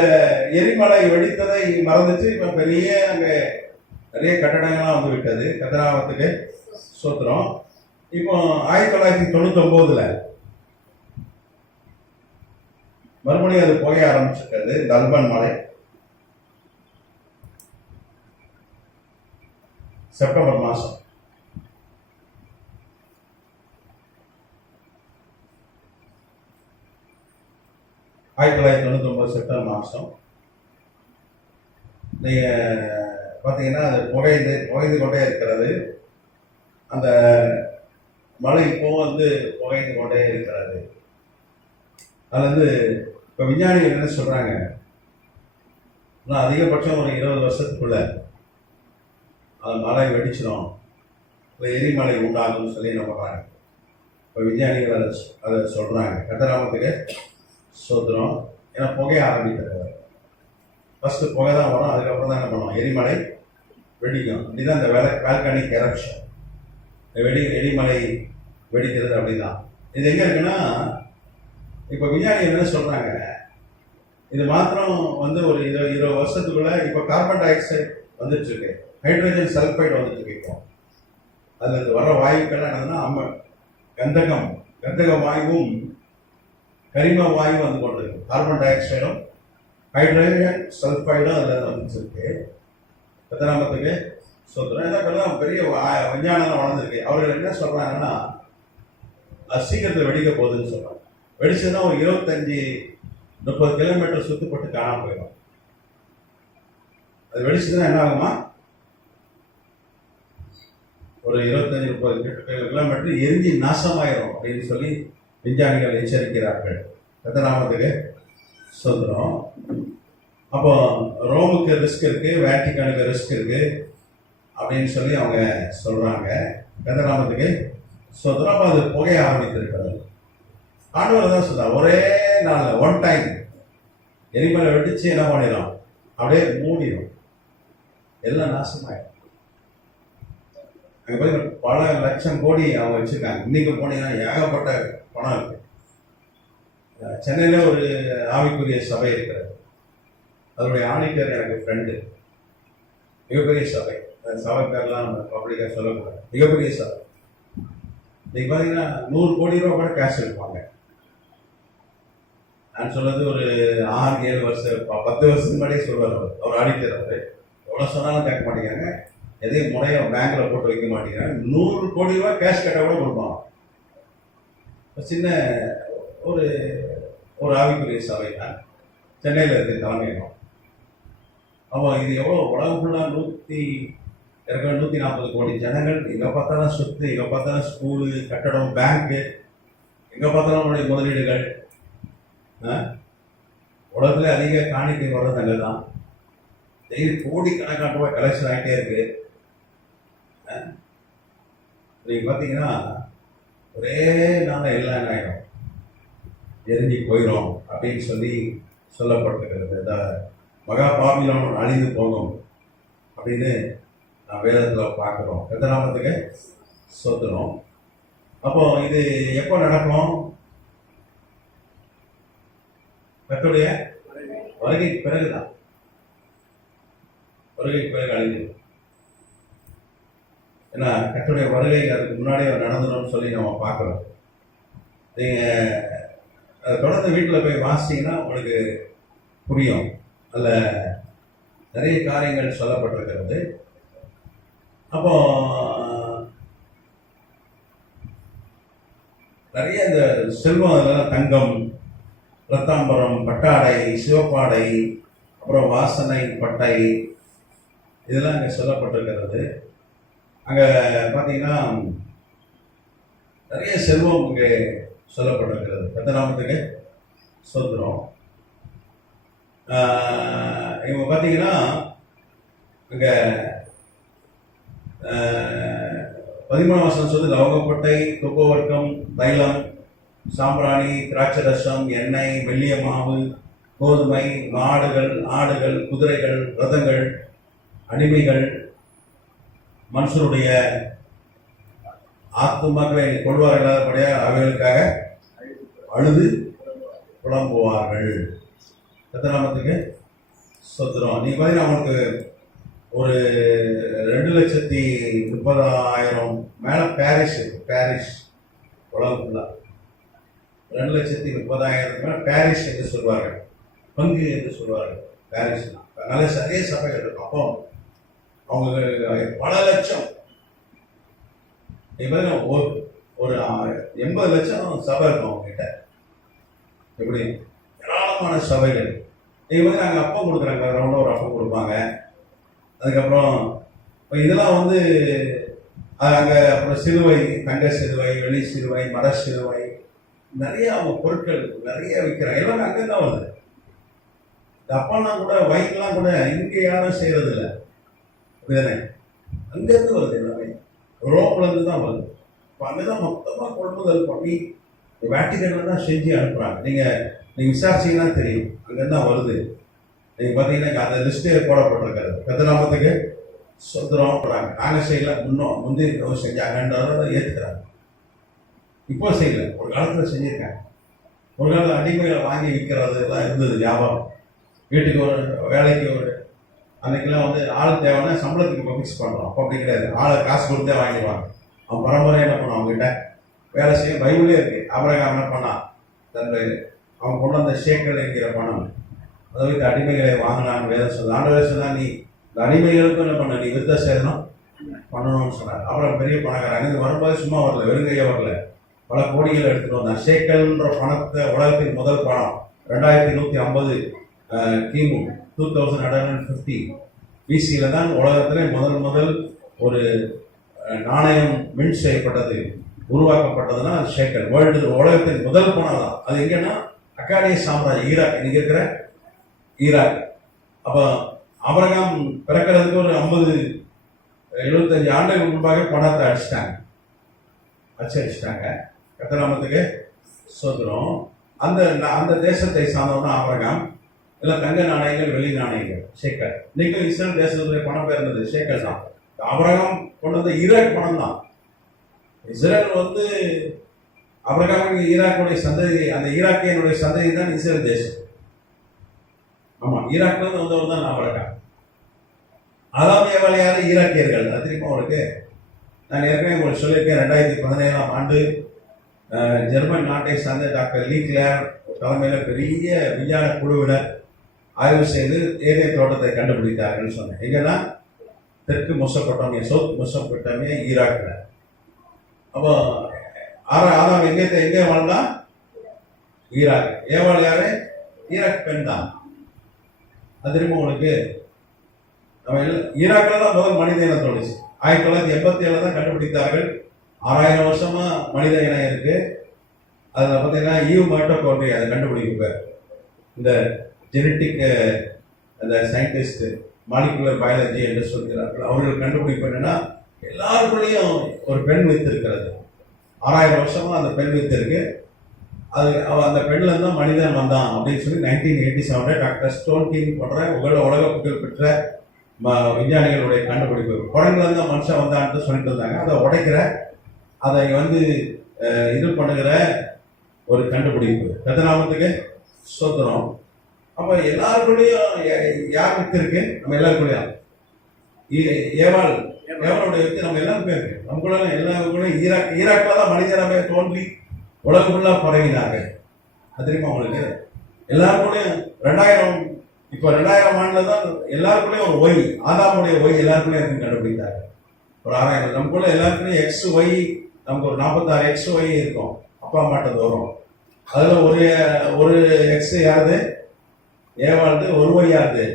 எரிமலை வெடித்ததை மறந்துச்சு. இப்போ பெரிய அங்கே நிறைய கட்டடங்கள்லாம் வந்து விட்டது. கதிராமத்துக்கு சோத்திரம். இப்போ 1999 மறுபடியும் அது புகைய ஆரம்பிச்சிருக்காது. இந்த அல்பன் மலை செப்டம்பர் மாதம். செப்டம்பர் மாதம் நீங்கள் பார்த்தீங்கன்னா அது புகைந்து கொண்டே இருக்கிறது. அந்த மலை இப்போ வந்து புகைந்து கொண்டே இருக்கிறது. அது வந்து இப்போ விஞ்ஞானிகள் என்ன சொல்கிறாங்க, அதிகபட்சம் ஒரு 20 வருஷத்துக்குள்ள அந்த மலை வெடிச்சிடும், இல்லை எரிமலை உண்டாகும்னு சொல்லி என்ன பண்ணுறாங்க. இப்போ விஞ்ஞானிகள் அதை சொல்கிறாங்க. கதிராமத்துக்கு சோத்திரம். ஏன்னா புகைய ஆரம்பிக்கிறது, ஃபஸ்ட்டு புகை தான் வரும், அதுக்கப்புறம் தான் என்ன பண்ணுவோம், எரிமலை வெடிக்கும். அப்படிதான் இந்த வால்கானிக் எரப்ஷன், எரிமலை வெடிக்கிறது. அப்படிதான் இது எங்கே இருக்குன்னா, இப்போ விஞ்ஞானிகள் என்ன சொல்கிறாங்க, இது மாத்திரம் வந்து ஒரு 20 வருஷத்துக்குள்ள இப்போ கார்பன் டை ஆக்சைடு வந்துட்டு இருக்கு, ஹைட்ரஜன் சல்ஃபைடு வந்துட்டு இருக்கு. இப்போ அதில் வர வாயுக்கெல்லாம் என்னதுன்னா கந்தக வாயுவும் கரிம வாயு வந்து கொண்டிருக்கு. கார்பன் டை ஆக்சைடும் ஹைட்ரஜன் சல்ஃபைடும் அதில் வந்துருக்கு. கதிராமத்துக்கு இதெல்லாம் பெரிய விஞ்ஞானம் வளர்ந்துருக்கு. அவர்கள் என்ன சொல்றாங்கன்னா, அது சீக்கிரத்தில் வெடிக்க போகுதுன்னு சொல்றாங்க. வெடிச்சதுன்னா ஒரு 25-30 கிலோமீட்டர் சுத்துப்பட்டு காணாம போயிடும். அது வெடிச்சதுன்னா என்ன ஆகுமா, ஒரு 25-30 கிலோமீட்டர் எரிஞ்சு நாசமாயிரும் அப்படின்னு சொல்லி விஞ்ஞானிகள் எச்சரிக்கிறார்கள். கர்த்தநாமத்துக்கு ஸ்தோத்திரம். அப்போ ரோமுக்கு ரிஸ்க் இருக்கு, வேட்டிக்கானுக்கு ரிஸ்க் இருக்கு அப்படின்னு சொல்லி அவங்க சொல்றாங்க. கர்த்தநாமத்துக்கு ஸ்தோத்திரம். அப்போ அது புகைய ஆரம்பித்திருக்கிறது. ஆண்டவர் தான் சொல்றார், ஒரே நாளில் ஒன் டைம் எரிமலை வெடிச்சு என்ன பண்ணிடும், அப்படியே மூடிடும், எல்லாம் நாசமாயிடும். அங்கே போய் பல லட்சம் கோடி அவங்க வச்சிருக்காங்க. இன்னைக்கு போனீங்கன்னா ஏகப்பட்ட பணம் இருக்கு. சென்னையில் ஒரு ஆவிக்குரிய சபை இருக்கிறது. அதனுடைய ஆடிட்டர் எனக்கு ஃப்ரெண்டு. மிகப்பெரிய சபை. சபை பேர்லாம் நம்ம பப்ளிக்காக சொல்லக்கூடாது. மிகப்பெரிய சபை. இன்னைக்கு பார்த்தீங்கன்னா 100 கோடி ரூபா கூட கேஷ் எடுப்பாங்க. நான் சொல்றது ஒரு 6-7 வருஷம் 10 வருஷத்துக்கு முன்னாடியே சொல்வார். அவர் ஆடிட்டர். அவர் எவ்வளோ சொன்னாலும் கேட்க மாட்டேங்கிறாங்க. எதையும் முறைய பேங்க்ல போட்டு வைக்க மாட்டேங்கிறாங்க. 100 கோடி ரூபாய் கேஷ் கேட்டால் கூட கொடுப்பாங்க. சின்ன ஒரு ஒரு ஆவிக்குரிய சபை தான் சென்னையில் இருக்கு தலைமையகம். அப்போ இது எவ்வளோ உலகம் ஃபுல்லாக 140 கோடி ஜனங்கள். எங்கே பார்த்தாலும் சொத்து, எங்கே பார்த்தாலும் ஸ்கூலு, கட்டடம், பேங்க்கு, எங்கே பார்த்தாலும் நம்மளுடைய முதலீடுகள். உலகத்தில் அதிக காணிக்கை வர்றது அங்கே தான். டெய்லி கோடிக்கணக்கான ரூபாய் கலெக்ஷன் ஆகிட்டே இருக்கு. நீங்கள் பார்த்தீங்கன்னா ஒரே நாளில் எல்லாம் என்ன ஆகிடும், எரிஞ்சு போயிடும் அப்படின்னு சொல்லி சொல்லப்பட்டிருக்கிறது. இந்த மகா பாபிலோன் அழிந்து போகும் அப்படின்னு நான் வேதத்தில் பார்க்குறோம். கர்த்தநாமத்துக்கு ஸ்தோத்திரம். அப்போ இது எப்போ நடக்கும்? கர்த்தருடைய வருகைக்கு பிறகுதான். வருகைக்கு பிறகு அழிஞ்சிடும். ஏன்னா கர்த்தருடைய வருகை அதுக்கு முன்னாடியே நடந்துடும் சொல்லி நம்ம பார்க்குறோம். நீங்கள் அதை தொடர்ந்து வீட்டில் போய் வாசிங்கன்னா உங்களுக்கு புரியும். அதில் நிறைய காரியங்கள் சொல்லப்பட்டிருக்கிறது. அப்போ நிறைய இந்த செல்வம், அதெல்லாம் தங்கம், ரத்தாம்பரம், பட்டாடை, சிவப்பாடை, அப்புறம் வாசனை பட்டை, இதெல்லாம் இங்கே சொல்லப்பட்டிருக்கிறது. அங்கே பார்த்தீங்கன்னா நிறைய செல்வம் இங்கே சொல்லப்பட்டிருக்கிறது. கர்த்தநாமத்துக்கு ஸ்தோத்திரம். இவங்க பார்த்தீங்கன்னா அங்கே 13ஆம் வசனம் சொல்லி லவங்கப்பட்டை, துப்பவர்க்கம், தைலம், சாம்பிராணி, திராட்சரசம், எண்ணெய், மெல்லிய மாவு, கோதுமை, மாடுகள், ஆடுகள், குதிரைகள், ரதங்கள், அடிமைகள், மனுஷருடைய ஆத்துமாக்களை கொள்வார்களாதபடியாக அவைகளுக்காக அழுது புலம்புவார்கள். கர்த்தநாமத்துக்கு ஸ்தோத்திரம். நீ பார்த்தீங்கன்னா அவனுக்கு ஒரு 2,30,000 மேலே பாரிஸ் உலகம் ஃபுல்லாக 2,30,000 மேலே பாரிஸ் என்று சொல்வார்கள். பங்கு என்று சொல்வார்கள். பாரிஸ்லாம் நல்ல நிறைய சபைகள் இருக்கும். அப்போ அவங்க பல லட்சம், ஒரு 80 லட்சம் சபை இருக்கும் அவங்ககிட்ட. எப்படி ஏராளமான சபைகள். நீங்கள் வந்து நாங்கள் அப்பம் கொடுக்குறாங்க, ரவுண்டாக ஒரு அப்பம் கொடுப்பாங்க. அதுக்கப்புறம் இப்போ இதெல்லாம் வந்து அங்கே அப்புறம் சிலுவை, தங்க சிலுவை, வெளி சிலுவை, மர சிலுவை, நிறைய அவங்க பொருட்கள் நிறைய விற்கிறாங்க. எல்லாமே அங்கே தான் வருது. இந்த அப்பம்லாம் கூட வைக்கலாம் கூட இங்கே யாரும் செய்கிறது இல்லை. அப்படிதானே? அங்கேருந்து வருது எல்லாமே. ரோப்லேருந்து தான் வருது. இப்போ அங்கே தான் மொத்தமாக கொள்முதல் பண்ணி வேட்டிக்கனில் தான் செஞ்சு அனுப்புகிறாங்க. நீங்கள் விசாரிச்சிங்கன்னா தெரியும். அங்கேருந்து தான் வருது. நீங்கள் பார்த்தீங்கன்னா அந்த லிஸ்ட்டே போடப்பட்டிருக்காரு. கர்த்தநாமத்துக்கு ஸ்தோத்திரம் போடுறாங்க. நாங்கள் செய்யல, முந்தைய செஞ்சாங்கன்றதை ஏற்றுக்கிறாங்க. இப்போ செய்யல, ஒரு காலத்தில் செஞ்சுருக்காங்க. ஒரு காலத்தில் அடிமைகளை வாங்கி விற்கிறது எல்லாம் இருந்தது வியாபாரம். வீட்டுக்கு ஒரு வேலைக்கு ஒரு அன்றைக்கெல்லாம் வந்து ஆள் தேவைன்னா சம்பளத்துக்கு இப்போ ஃபிக்ஸ் பண்ணுறோம். அப்போ அப்படி கிடையாது. ஆளை காசு கொடுத்தே வாங்கிடுவாங்க. அவன் பரம்பரை என்ன பண்ணுவான், அவங்ககிட்ட வேலை செய்ய பைபிளே இருக்குது. ஆபிரகாம் என்ன பண்ணான், அவன் கொண்டு வந்த ஷேக்கல் என்கிற பணம் அதை வைத்து அடிமைகளை வாங்கினான்னு வேதம் சொல்ல. ஆண்டவர் சொன்னா, நீ இந்த அடிமைகளுக்கும் என்ன பண்ண, நீ விருத்த சேதனம் பண்ணணும்னு சொன்னார். அப்புறம் பெரிய பணக்காரங்க இது வரும்போது சும்மா வரல, வெறுங்கையே வரல, பல கோடிகள் எடுத்துட்டு வந்தாங்க. ஷேக்கல்ன்ற பணத்தை, உலகத்தின் முதல் பணம் 2150 கிமு 2150 பிசியில தான் உலகத்திலே முதல் ஒரு நாணயம் மின்ட் செய்யப்பட்டது, உருவாக்கப்பட்டதுன்னா அது ஷேக்கல். உலகத்தின் முதல் பணம் தான். அது எங்கன்னா அக்காடிய சாம்ராஜ்யம், ஈராக், இன்னைக்கு இருக்கிற ஈராக். அப்போ ஆபிரகாம் பிறக்கிறதுக்கு ஒரு 75 ஆண்டுகளுக்கு முன்பாக பணத்தை அடிச்சிட்டாங்க. கர்த்தநாமத்துக்கு ஸ்தோத்திரம். அந்த தேசத்தை சார்ந்தவன ஆபிரகாம். எல்லாம் தங்க நாணயங்கள், வெள்ளி நாணயங்கள், ஷேக்கல். இன்னைக்கும் இஸ்ரேல் தேசத்துடைய பணம் பேர் இருந்தது ஷேக்கல் தான். ஆபிரகாம் கொண்டு வந்த ஈராக் பணம் தான். இஸ்ரேல் ஆபிரகாமுக்கு ஈராக்குடைய சந்ததி, அந்த ஈராக்கியனுடைய சந்ததி தான் இஸ்ரேல் தேசம். ஆமா, ஈராக்ல இருந்து வந்தவர் தான் ஆபிரகாம். ஆதாம் ஏவாள் யாரு? ஈராக்கியர்கள். அது தெரியுமா உங்களுக்கு? நான் ஏற்கனவே உங்களுக்கு சொல்லியிருக்கேன். 2017ஆம் ஆண்டு ஜெர்மன் நாட்டை சார்ந்த டாக்டர் லீ கிளேர் தலைமையில் பெரிய விஞ்ஞான குழுவினர் ஆய்வு செய்து ஏதேன் தோட்டத்தை கண்டுபிடித்தார்கள் சொன்னேன். எங்கன்னா தெற்கு மெசொப்பொட்டாமியா, சவுத் மெசொப்பொட்டாமியா, ஈராக்ல. அப்போ ஆதாம் எங்கே வாழ்ந்தா? ஈராக். ஏவாள் யாரு? ஈராக் பெண் தான். அது தெரியுமா உங்களுக்கு? நம்ம ஈராக்ல தான் முதல் மனித இனம் தோணுச்சு. 1987 தான் கண்டுபிடித்தார்கள். 6000 வருஷமா மனித இனம் இருக்கு. அதில் பார்த்தீங்கன்னா மைட்டோகாண்ட்ரியா அதை கண்டுபிடிக்க இந்த ஜெனட்டிக் அந்த சயின்டிஸ்ட் மாலிகுலர் பயாலஜி என்று சொல்கிறார்கள். அவர்கள் கண்டுபிடிப்பு என்னன்னா எல்லாருக்குள்ளேயும் ஒரு பெண் வித்து இருக்கிறது. 6000 வருஷமா அந்த பெண் வித்து இருக்கு. அந்த பெண்ல இருந்தா மனிதன் வந்தான் அப்படின்னு சொல்லி 1987 டாக்டர் ஸ்டோன்கிங் போன்ற உலக புகழ் பெற்ற விஞ்ஞானிகளுடைய கண்டுபிடிப்பு. குரங்குல இருந்தா மனுஷன் வந்தான்னு சொல்லிட்டு இருந்தாங்க. அதை உடைக்கிற, அதை இது பண்ணுகிற ஒரு கண்டுபிடிப்பு. கர்த்தநாமத்துக்கு ஸ்தோத்திரம். அப்ப எல்லாருக்குள்ளேயும் யார் வித்து இருக்கு? நம்ம எல்லாருக்குள்ளேயும் ஏவாளுடைய வித்து நம்ம எல்லாருக்குமே இருக்கு. நமக்குள்ள எல்லாருக்குள்ளேயும் ஈராக்ல தான் மனிதனமே தோன்றி உலகம் ஃபுல்லா பரவினாங்க. அது தெரியுமா உங்களுக்கு? எல்லாருக்குள்ளேயும் 2000 ஆண்டுல தான் எல்லாருக்குள்ளேயும் ஒரு ஒய், ஆதாமுடைய ஒய் எல்லாருக்குள்ளேயும் இருக்கு கண்டுபிடித்தாங்க. ஒரு 6000. நமக்குள்ள எல்லாருக்குள்ளேயும் எக்ஸ் ஒய், நமக்கு ஒரு 46 எக்ஸ் ஒய் இருக்கும். அப்பா அம்மாட்ட வரும். அதுல ஒரு எக்ஸ் யாருது? ஏவாளுது. ஒரு ஒய் யாருது?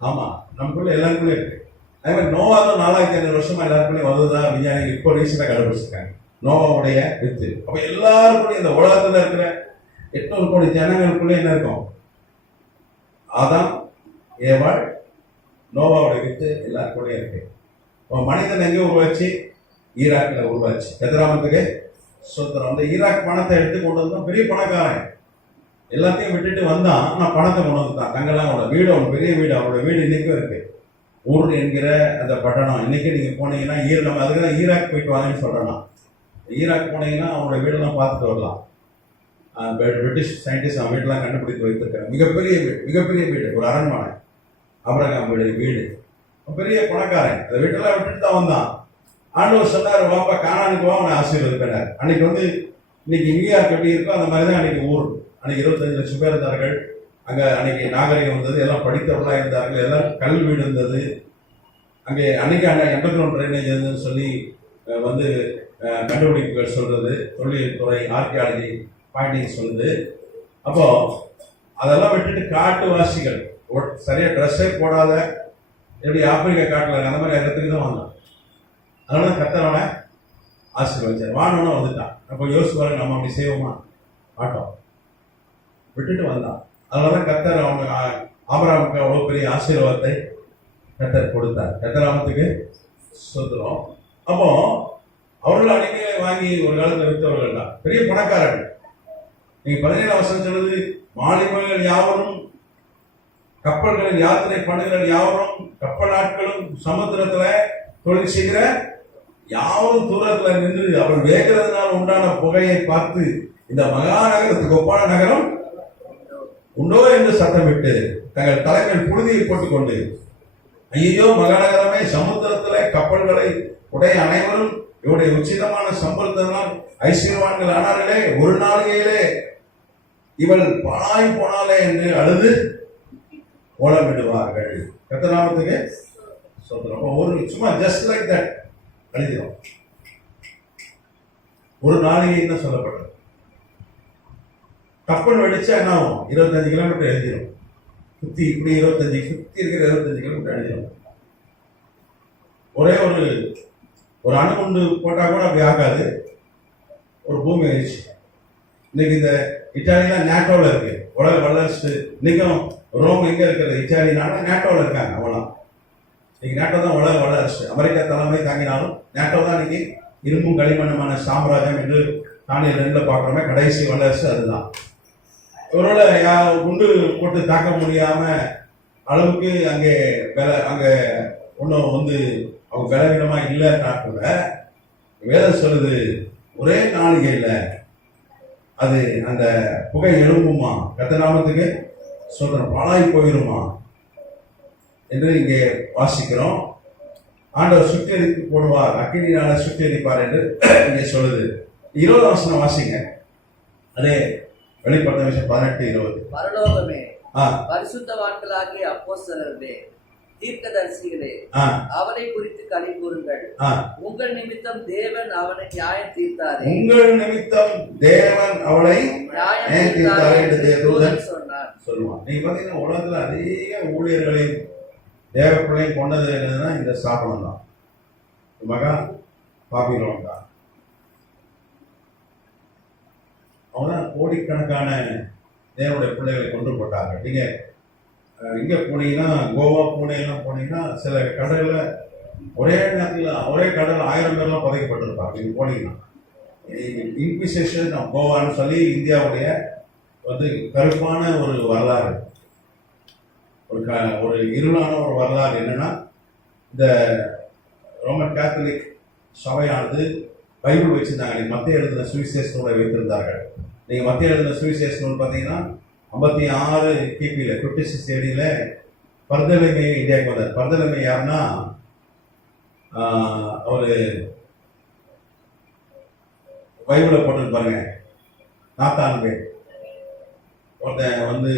ஆமா, நமக்குள்ள எல்லாருக்குள்ளே இருக்கு. அதே மாதிரி நோவாவும் 4500 வருஷமா எல்லாருக்குள்ளேயும் வந்ததுதான் விஞ்ஞானிகள் இப்போ ரீசெண்டாக கண்டுபிடிச்சிருக்காங்க. நோவாவுடைய வித்து. அப்ப எல்லாருக்குள்ளேயும் இந்த உலகத்துல இருக்கிற 800 கோடி ஜனங்களுக்குள்ளே என்ன இருக்கும்? ஆதாம், ஏவாள், நோவாவுடைய வித்து எல்லாருக்குள்ளேயும் இருக்கு. மனிதன் எங்கே உருவாச்சு? ஈராக்ல உருவாச்சு. கதிராமத்துக்கு சொந்தம். அந்த ஈராக் பணத்தை எடுத்து கொண்டு வந்தான். பெரிய பணக்காரன். எல்லாத்தையும் விட்டுட்டு வந்தான். நான் பணத்தை கொண்டு வந்துட்டான். தங்கெல்லாம் வீடு, அவன் பெரிய வீடு. அவனோட வீடு இன்னைக்கும் இருக்கு. ஊர் என்கிற அந்த பட்டணம். இன்னைக்கு நீங்க போனீங்கன்னா நம்ம அதுக்குதான் ஈராக் போயிட்டு வாங்கன்னு சொல்றேன். ஈராக் போனீங்கன்னா அவனோட வீடெல்லாம் பார்த்துட்டு வரலாம். பிரிட்டிஷ் சயின்டிஸ்ட் அவன் வீடெல்லாம் கண்டுபிடித்து வைத்திருக்காங்க. மிகப்பெரிய வீடு, ஒரு அரண்மனை. ஆபிரகாம் வீடு. பெரிய பணக்காரன். அந்த வீட்டெல்லாம் விட்டுட்டு தான் வந்தான். ஆண்டவர் சொன்னார், வாப்பா கானானுக்கு வா, அவனை ஆசீர்வதிக்கிறார். அன்னைக்கு இன்னைக்கு நியூயார்க் எப்படி இருக்கோ அந்த மாதிரி தான் அன்னைக்கு ஊர். அன்னைக்கு 25 லட்சம் பேர் இருந்தார்கள். அன்னைக்கு நாகரிகம் வந்தது. எல்லாம் படித்தவர்களாக இருந்தார்கள். எல்லாம் கல் வீடு இருந்தது. அன்னைக்கு அண்டர்கிரவுண்ட் ட்ரைனேஜ் இருந்ததுன்னு சொல்லி கண்டுபிடிப்புகள் சொல்றது, தொழில்துறை ஆர்கியாலஜி பாயிண்டிங் சொல்லுது. அப்போ அதெல்லாம் விட்டுட்டு காட்டுவாசிகள், சரியா ட்ரெஸ்ஸே போடாத, எப்படி ஆப்பிரிக்கா காட்டுல அந்த மாதிரி இடத்துக்கு தான் வந்தான். அதனால கர்த்தரோட ஆசீர்வதிச்சார். வானவனும் வந்துட்டான். அப்போ யோசிச்சு பாருங்க, நம்ம அப்படி செய்வோமா? மாட்டோம். விட்டுட்டு வந்தான். அதனாலதான் கர்த்தர் ஆபிரகாமுக்கு அவ்வளவு பெரிய ஆசீர்வாதத்தை கர்த்தர் கொடுத்தார். கர்த்தராமத்துக்கு ஸ்தோத்திரம். அப்போ அவர்கள் அடிமையை வாங்கி ஒரு காலத்தில் விற்றவர்கள் தான் பெரிய பணக்காரர்கள். நீங்க 17 வருஷம் சொல்லுது, மாலுமிகள் யாவரும், கப்பல்களில் யாத்திரை பண்ணுகிற யாவரும், கப்பல் நாட்களும், சமுத்திரத்துல தொழில் செய்கிற யாவரும் தூரத்துல நின்று அவள் வேகிறதுனால உண்டான புகையை பார்த்து, இந்த மகாநகரத்துக்கு ஒப்பான நகரம் உண்டோ என்று சத்தமிட்டு தங்கள் தலைமையில் புழுதியை போட்டுக்கொண்டு, ஐயோ மகாநகரமே, சமுத்திரத்துல கப்பல்களை உடைய அனைவரும் இவருடைய உச்சிதமான சம்பளத்தினால் ஐஸ்வர்யவான்கள் ஆனார்களே, ஒரு நாளிகையிலே இவள் பாழாய் போனாலே என்று அழுது ஓலமிடுவார்கள். கர்த்தர் நாமத்துக்கு சொல்றோம். ஒரு சும்மா ஜஸ்ட் லைக் தட் அழிஞ்சிடும். ஒரு நாளிகை தான் சொல்லப்பட்டது. கப்பல் வெடிச்சா என்ன ஆகும்? 25 கிலோமீட்டர் எழுதிடும். சுத்தி இப்படி 25 சுத்தி இருக்கிற 25 கிலோமீட்டர் எழுதிடும். ஒரே ஒரு அணுகுண்டு போட்டா கூட அப்படி ஆகாது. ஒரு பூமி ஆயிடுச்சு. இன்னைக்கு இந்த இட்டாலியெல்லாம் நேட்டோவில் இருக்கு. உலக வல்லரசு இன்னைக்கும் ரோம் எங்க இருக்கிறது? இட்டாலினால நேட்டோவில் இருக்காங்க. அவ்வளோ இன்னைக்கு நேட்டோ தான் உலக வல்லரசு. அமெரிக்கா தலைமை தாங்கினாலும் நேட்டோ தான் இன்னைக்கு இரும்பும் களிமண்ணுமான சாம்ராஜ்யம் என்று தானியல் 2 பார்க்குறோமே. கடைசி வல்லரசு அதுதான். இவரோட குண்டு போட்டு தாக்க முடியாம அளவுக்கு அங்கே ஒன்றும் அவங்க பலவீனமா இல்லைன்னா கூட வேதம் சொல்லுது ஒரே நாளிகையில் அது அந்த புகை எழும்புமா, கர்த்தநாமத்துக்கு சொல்றோம், பாழாய் போயிருமா என்று இங்கே வாசிக்கிறோம். ஆண்டவர் சுட்டெரித்து போடுவார், அக்கினியால சுட்டெரிப்பார் என்று இங்கே சொல்லுது. 20 வசனம் வாசிங்க. அதே வெளிப்படுத்த விஷயம் 18:20. பரலோகமே, பரிசுத்தவான்களாகிய அப்போஸ்தலர்களே, தீர்க்கதரிசிகளே, அவனை குறித்து களி கூறுங்கள். உங்கள் நிமித்தம் தேவன் அவனை நியாயம் தீர்த்தாரே. உங்கள் நிமித்தம் தேவன் அவளை நியாயம் தீர்த்தாரே என்று தேவதூதன் சொல்லுவான். நீங்க பாத்தீங்கன்னா உலகத்துல அதிக ஊழியர்களையும் தேவ பிள்ளையும் கொண்டது என்னதுன்னா இந்த ஸ்தாபனம் தான். மகா பாபிலோன் தான். அவங்கதான் கோடிக்கணக்கான தேவனுடைய பிள்ளைகளை கொண்டு போட்டாங்க. நீங்க இங்க போனீங்கன்னா, கோவா பூனேலாம் போனீங்கன்னா சில கடல்ல ஒரே நேரத்தில் ஒரே கடல் 1000 பேர்லாம் புதைக்கப்பட்டிருப்பாங்க. நீங்க போனீங்கன்னா இன்குவிசிஷன் கோவான்னு சொல்லி இந்தியாவுடைய கருப்பான ஒரு வரலாறு, ஒரு இருளான ஒரு வரலாறு. என்னன்னா இந்த ரோமன் கேத்தலிக் சபையானது பைபிள் வச்சிருந்தாங்க. மத்திய எழுதின சுவிசேஷ நூலை வைத்திருந்தார்கள். நீங்க மத்திய எழுதின சுவிசேஷ நூல் பார்த்தீங்கன்னா 56 கிபியில் 56 AD பர்தலமே இந்தியாவுக்கு வந்தார். பர்தலமே யாருன்னா அவரு பைபிளை போட்டு பாருங்க. நாத்தான்வே ஒருத்தன்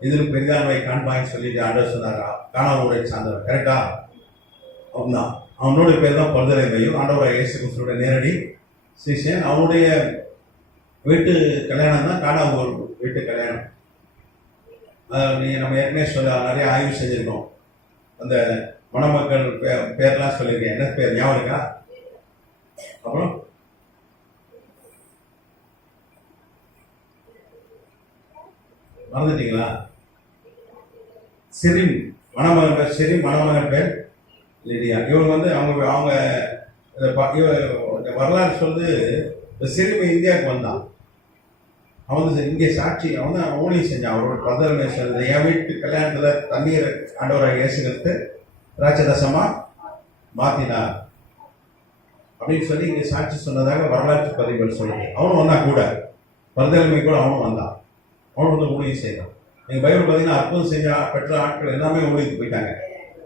இதில் பெரிதான்மை காண்பாயின்னு சொல்லிட்டு ஆண்டவர் சொன்னாரா, காணாம ஊரை சார்ந்தவர். கரெக்டா? அவன் தான். அவனுடைய பேர் தான் பர்தலமையும். ஆண்டவராக இயேசு கிறிஸ்துவோட நேரடி சிஷ்யன். அவனுடைய வீட்டு கல்யாணம் தான் காணாமூர் வீட்டு கல்யாணம். நம்ம ஏற்கனவே நிறைய ஆய்வு செஞ்சிருக்கோம். அந்த மணமக்கள் பேர்லாம் சொல்லியிருக்கேன். என்ன பேர் ஞாபகம் இருக்கா? அப்புறம் மறந்துட்டீங்களா? சிரிம் மணமகன் பேர் சிரிம், மணமகன் பேர் லிடியா. இவங்க அவங்க வரலாறு சொல்லுது. சிரிம் இந்தியாவுக்கு வந்தான். அவன் இங்கே சாட்சி, அவன் தான் ஊழியம் செஞ்சான். அவரோட பதவி சொல்லுது, என் வீட்டு கல்யாணத்தில் தண்ணீர் ஆண்டவராக இயேசுகிறது திராட்சரசமா மாத்தினார் அப்படின்னு சொல்லி இங்கே சாட்சி சொன்னதாக வரலாற்று பதிவுகள் சொல்லுது. அவனும் வந்தான் கூட, பரதலைமை கூட அவனும் வந்தான். அவனும் ஊழியம் செய்தான். நீங்கள் பைபிள் பார்த்தீங்கன்னா அற்புதம் செஞ்ச பெற்ற ஆட்கள் எல்லாமே ஊழியத்துக்கு போயிட்டாங்க.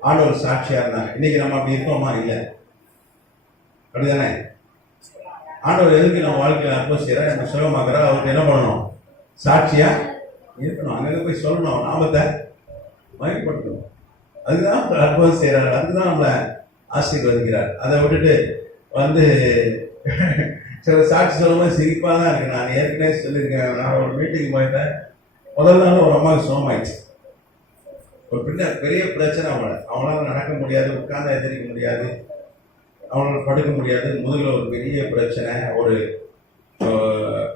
ஆண்டவர் சாட்சியாக இருந்தாங்க. இன்னைக்கு நம்ம அப்படி இருக்கோமா? இல்லை. அப்படிதானே? ஆண்டவர் எதுக்கு நம்ம வாழ்க்கையில் அற்புதம் செய்யற, நம்ம சுகமாக்குற, அவருக்கு என்ன பண்ணணும்? சாட்சியா இருக்கணும். அங்கே போய் சொல்லணும், நாமத்தை மயப்படுத்தணும். அதுதான் அற்புதம் செய்யறாரு, அதுதான் நம்மளை ஆசீர்வதிக்கிறார். அதை விட்டுட்டு சில சாட்சி சொல்லும்போது சிரிப்பாக தான் இருக்கு. நான் ஏற்கனவே சொல்லியிருக்கேன். நான் ஒரு மீட்டிங் போயிட்டேன். முதல் நாள் ஒரு அம்மாவுக்கு சுகமாயிடுச்சு. ஒரு பெரிய பிரச்சனை அவங்களால நடக்க முடியாது, உட்கார்ந்து எதிரிக்க முடியாது, அவங்களால படுக்க முடியாது. முதுகில் ஒரு பெரிய பிரச்சனை, ஒரு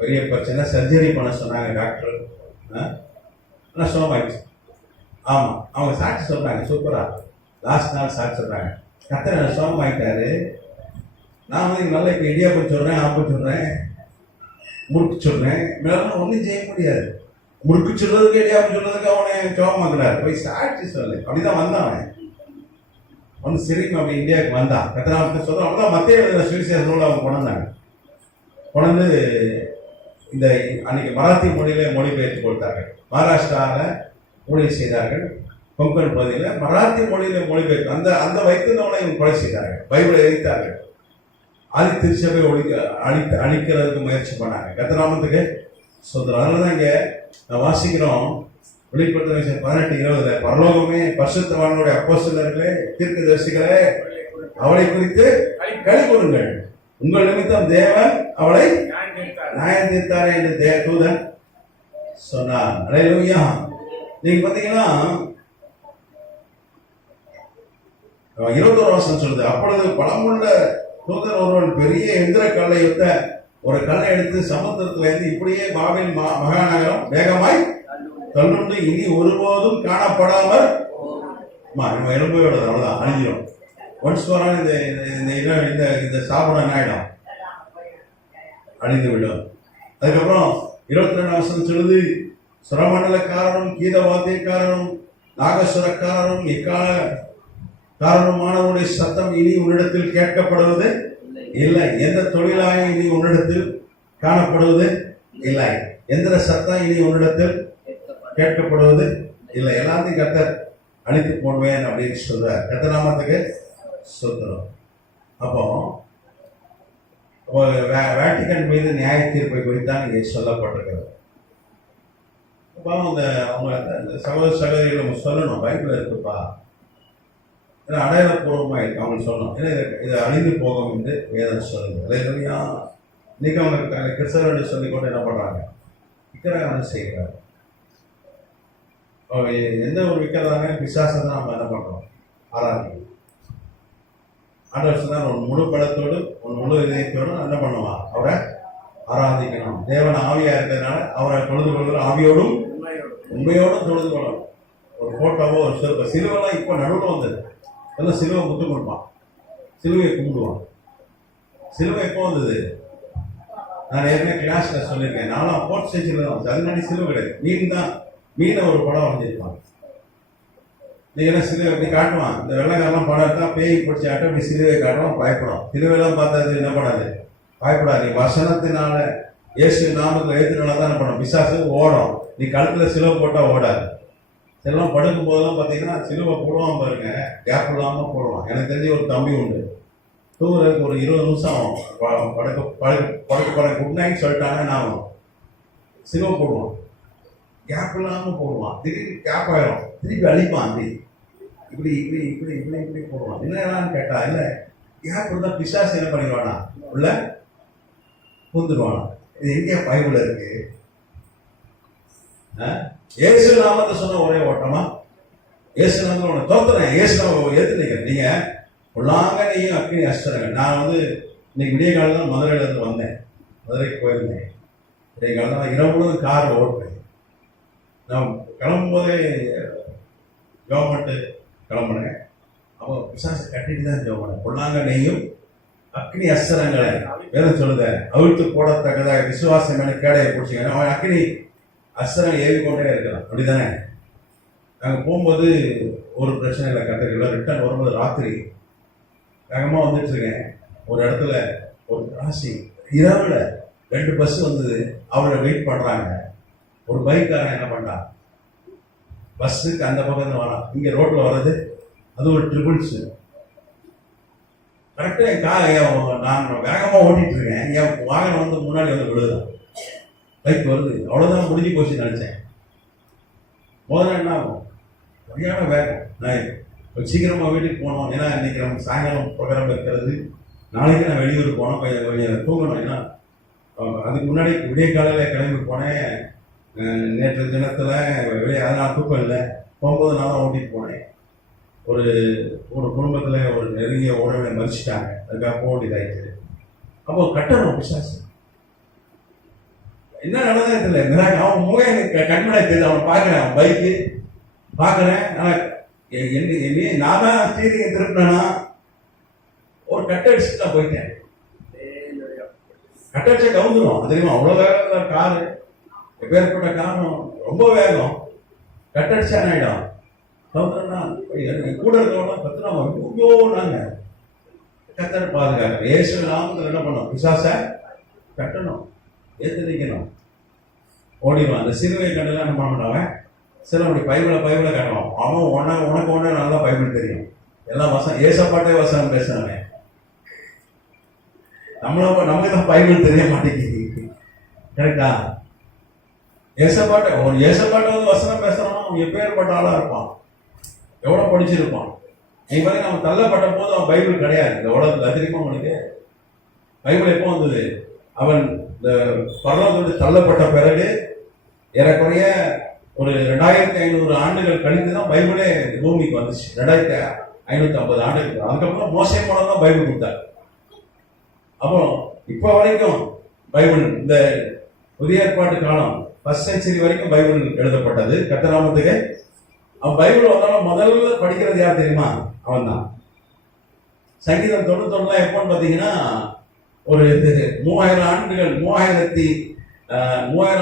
பெரிய பிரச்சனை. சர்ஜரி பண்ண சொன்னாங்க டாக்டர். ஆனால் சுகமாயிடுச்சு. ஆமாம், அவங்க சாட்சி சொல்கிறாங்க. சூப்பராக லாஸ்ட் நாள் சாட்சி சொல்கிறாங்க. கத்தனை சுகமாயிட்டாரு. நான் நல்லா இப்போ இடியாப்பம் சொல்கிறேன், ஆப்பம் சொல்கிறேன், முறுக்கு சொல்கிறேன். மேலாம் ஒன்றும் செய்ய முடியாது. முறுக்கு சொல்றதுக்கு இடியாப்பம் சொல்றதுக்கு அவனை சுகமாக்குறாரு. போய் சாட்சி சொல்லு. அப்படிதான் வந்தான் அவன். சிரிக்கும். அப்படி இந்தியாவுக்கு வந்தான். கத்தனை சொல்கிறான். அப்படிதான் மத்திய சுவிசேஷனோடு அவங்க கொண்டாங்க. கொண்டு இந்த அன்னைக்கு மராத்தி மொழியில மொழிபெயர்த்து கொடுத்தார்கள். மகாராஷ்டிராவில் ஊழியர் செய்தார்கள். கொங்கன் பகுதியில் மராத்தி மொழியில மொழிபெயர்த்து அந்த வைத்திருந்தவனை இவங்க கொலை செய்தார்கள். பைபிளை எரித்தார்கள். ஆதி திருச்சபை அழிக்கிறதுக்கு முயற்சி பண்ணாங்க. கத்தநாமத்துக்கு சொல்றோம். அதனாலதான் இங்க வாசிக்கிறோம். வெளிப்படுத்த 18:20 பரலோகமே, பரிசுத்தவான்களுடைய அப்போஸ்தலர்களே, தீர்க்கதரிசிகளே, அவளை குறித்து களி கூறுங்கள். உங்கள் நிமித்தம் தேவன் அவளை நியாயம் தீர்த்தாரே என்று தூதன் சொன்னார். அல்லேலூயா. நீங்க பாத்தீங்கன்னா 21 வருஷம் சொல்லுது. அப்பொழுது பலமுள்ள தூதன் ஒருவன் பெரிய எந்திர கல்லை ஒத்த ஒரு கல்லை எடுத்து சமுத்திரத்துல இருந்து இப்படியே பாபில் மகாநகரம் வேகமாய் தள்ளுண்டு இனி ஒருபோதும் காணப்படாமல் நம்ம எலும்பையோட அவ்வளவுதான் அழிஞ்சிடும். ஒன்ஸ் வரால் இந்த சாப்பிட என்ன ஆயிடும், அழிந்து விடும். அதுக்கப்புறம் 22 வருஷம் சொல்லுது, சுரமண்டலக்காரரும் கீத வாத்தியக்காரரும் நாகசுரக்காரரும் எக்கால காரணமானவருடைய சத்தம் இனி உன்னிடத்தில் கேட்கப்படுவது இல்லை. எந்த தொழிலாயும் இனி உன்னிடத்தில் காணப்படுவது இல்லை. எந்திர சத்தம் இனி உன்னிடத்தில் கேட்கப்படுவது இல்லை. எல்லாத்தையும் கர்த்தர் அழித்து போடுவேன் அப்படின்னு சொல்றார். கர்த்தர் நாமத்துக்கு ஸ்தோத்திரம். அப்போ வேட்டிகன் மீது நியாய தீர்ப்பை குறித்தான் இங்கே சொல்லப்பட்டிருக்கிறது. அப்போ அவங்க சகோதர சகோதரிகள் சொல்லணும், பைபிள் இருக்குப்பா, ஏன்னா அடையாளப்பூர்வமாக இருக்கு அவங்க சொல்லணும். ஏன்னா இது அழிந்து போகும் என்று வேதம் சொல்லுது. இல்லையா? இன்னைக்கு அவங்க கிறிஸ்தவர்கள் சொல்லிக்கொண்டு என்ன பண்றாங்க, விக்கிரகம் செய்கிறாங்க. எந்த ஒரு விக்கிரதாங்க பிசாசை தான் நம்ம என்ன பண்றோம், ஆராதிக்கணும். ஆண்டவர் சொன்னார், ஒரு முழு பலத்தோடு ஒரு முழு இதயத்தோடு என்ன பண்ணுவான், அவரை ஆராதிக்கணும். தேவன் ஆவியா இருக்கிறதுனால அவரை தொழுது கொள்ளணும், ஆவியோடும் உண்மையோடும் தொழுது கொள்ளணும். ஒரு போட்டோவோ ஒரு சிலுவெல்லாம் இப்போ நடுவில் வந்தது. எல்லாம் சிலுவை முட்டு கொடுப்பான், சிலுவையை கும்பிடுவான். சிலுவை எப்போ வந்தது? நான் ஏற்கனவே கிளாஸ்ல சொல்லியிருக்கேன். நானும் 4th செஞ்சுரியில் தான். அது முன்னாடி சிலுவை கிடையாது. மீனை ஒரு படம் வரைஞ்சிருப்பாங்க. நீங்க எல்லாம் சிலுவை எப்படி காட்டுவான், இந்த வெள்ளைக்காரெல்லாம் படம் எடுத்தா பேய் பிடிச்சி ஆட்டம் இப்படி சிலுவை காட்டுவான், பயப்படும். சிலுவையெல்லாம் பார்த்தா என்ன பண்ணாது, பயப்படாது. வசனத்தினால இயேசு நாமத்தில் எழுத்துனால தான் என்ன பண்ணும், பிசாசு ஓடும். நீ கழுத்துல சிலுவை போட்டா ஓடாது. எல்லாம் படுக்கும் போதெல்லாம் பார்த்தீங்கன்னா சிலுவை போடுவான் பாருங்க, கேப் இல்லாமல் போடுவான். எனக்கு தெரிஞ்ச ஒரு தம்பி உண்டு, தூங்குறதுக்கு ஒரு 20 நிமிஷம் ஆகும். படுக்க குட் நைட் சொல்லிட்டாங்க, நான் சிலுவை போடுவான், கேப் இல்லாமல் போடுவான். திடீர்னு கேப் ஆயிடும், திருப்பி அழிப்பான். அப்படி இப்படி இப்படி இப்படி இப்படி இப்படி போடுவான். என்னன்னு கேட்டா, இல்லை கேப் இருந்தால் பிசாசு என்ன பண்ணிடுவானா, உள்ள பூந்துடுவானா. இது எங்கே பைபிள் இருக்கு? இயேசு நாமத்தை சொன்ன ஒரே ஓட்டமா, இயேசு நாமத்தை உன்னை தோத்துறேன், இயேசு நாம ஏத்துனீங்க நீங்க உள்ளாங்க நீயும் அக்கினி அஸ்தரங்க. நான் இன்னைக்கு விடிய காலம் தான் மதுரையில இருந்து வந்தேன், மதுரைக்கு போயிருந்தேன். விடிய காலம் தான் இரவு முழுவதும் காரில் ஓட்டுறேன். நான் கிளம்பும் போதே கவர்மெண்ட்டு கிளம்புனேன். அப்போ பிசாசை கட்டிட்டு தான் ஜோம் பொல்லாங்க நெய்யும் அக்னி அஸ்தரங்களை வேதம் சொல்லுத அவிழ்த்து போடத்தக்கதாக விசுவாசம் மேலே கேடையை பிடிச்சிங்க. அவன் அக்னி அஸ்தரம் ஏறிக்கொண்டே இருக்கலாம். அப்படிதானே? நாங்கள் போகும்போது ஒரு பிரச்சனை இல்லை, கத்திரிக்கல. ரிட்டர்ன் வரும்போது ராத்திரி வேகமாக வந்துட்டு இருக்கேன். ஒரு இடத்துல ஒரு கிராசிங், இரவுல 2 பஸ் வந்தது. அவளை வெயிட் பண்ணுறாங்க. ஒரு பைக்காரன் என்ன பண்ணா, பஸ்ஸுக்கு அந்த பக்கம் வரான், இங்கே ரோட்டில் வர்றது அது ஒரு ட்ரிபிள்ஸு. கரெக்டாக நான் வேகமாக ஓட்டிட்டு இருக்கேன். என் வாகனம் வந்து முன்னாடி வந்து விழுதுதான், பைக் வருது. அவ்வளோதான், முடிஞ்சு போச்சு நினச்சேன். முதல்ல என்ன ஆகும், சரியான வேகம். நான் சீக்கிரமாக வீட்டுக்கு போனோம். ஏன்னா இன்னைக்கு நம்ம சாயங்காலம் ப்ரோக்ராம் இருக்கிறது. நாளைக்கு நான் வெளியூர் போனோம், கொஞ்சம் தூங்கணும். ஏன்னா அதுக்கு முன்னாடி விடிய காலையில் கிளம்பி போனேன். நேற்று தினத்தில் வெளியே அதனால் தூக்கம் இல்லை. போகும்போது நான் தான் ஓட்டிட்டு போனேன். ஒரு குடும்பத்தில் ஒரு நெருங்கிய உறவை மறிச்சிட்டாங்க, அதுக்காக போக வேண்டியதாயிடுச்சு. அப்போ கட்டணும் பிசாசு. என்ன நடந்ததே தெரியல. அவன் முகம் எனக்கு கண்மனாய் தெரியுது. அவன் பார்க்குறேன், அவன் பைக்கு பார்க்குறேன். ஆனால் நான் தான் ஸ்டீரிங்கை திருப்பினா ஒரு கட்டடிச்சுட்டு நான் போயிட்டேன். கட்டடிச்சா கவுந்துடும் தெரியுமா? அவ்வளோ வேகம் காரு, எப்பேற்பட்ட காரணம், ரொம்ப வேகம். கட்டடிச்சா ஆயிடும். கவுந்துறா கூட இருக்கவங்க கத்துனா ஐயோ நாங்கள் கத்தர் பாதுகாக்க. இயேசு நாமத்தில் என்ன பண்ணோம், பிசாசை கட்டணும், ஏற்றுக்கணும், ஓடிடுவான். அந்த சிலுவை கண்டெல்லாம் என்ன பண்ண மாட்டான். சில அப்படி பைபிளை காட்டுவான். அவன் உனக்கு ஒன்று நல்லா பைபிள் தெரியும், எல்லாம் வசனம் ஏசப்பாட்டே வசனம் பேசுறானே. நமக்கு தான் பைபிள் தெரிய மாட்டேங்குது. கரெக்டா? ஏசப்பாட்டை வந்து வசனம் பேசுறான். அவன் எப்பேற்பட்ட ஆளா இருப்பான், எவ்வளோ படிச்சிருப்பான். நீ பாருங்க, அவன் தள்ளப்பட்ட போது அவன் பைபிள் கிடையாது இந்த உலகத்துல. அது தெரியுமா உங்களுக்கு? பைபிள் எப்போ வந்தது? அவன் இந்த பரலோகத்துக்கு தள்ளப்பட்ட பிறகு ஏறக்குறைய ஒரு 2500 ஆண்டுகள் கழித்து தான் பைபிளே பூமிக்கு வந்துச்சு. 2550 ஆண்டுகள். அதுக்கப்புறம் மோசே மூலம் தான் பைபிள் கொடுத்தார். அப்புறம் இப்ப வரைக்கும் பைபிள், இந்த புதிய ஏற்பாட்டு காலம் ஃபர்ஸ்ட் செஞ்சுரி வரைக்கும் பைபிள் எழுதப்பட்டது. கர்த்தராமத்துக்கு அவன் பைபிள் வந்தாலும் முதல்ல படிக்கிறது யார் தெரியுமா? அவன் தான். சங்கீதம் 91 எப்போன்னு பாத்தீங்கன்னா ஒரு 3000 ஆண்டுகள் 3000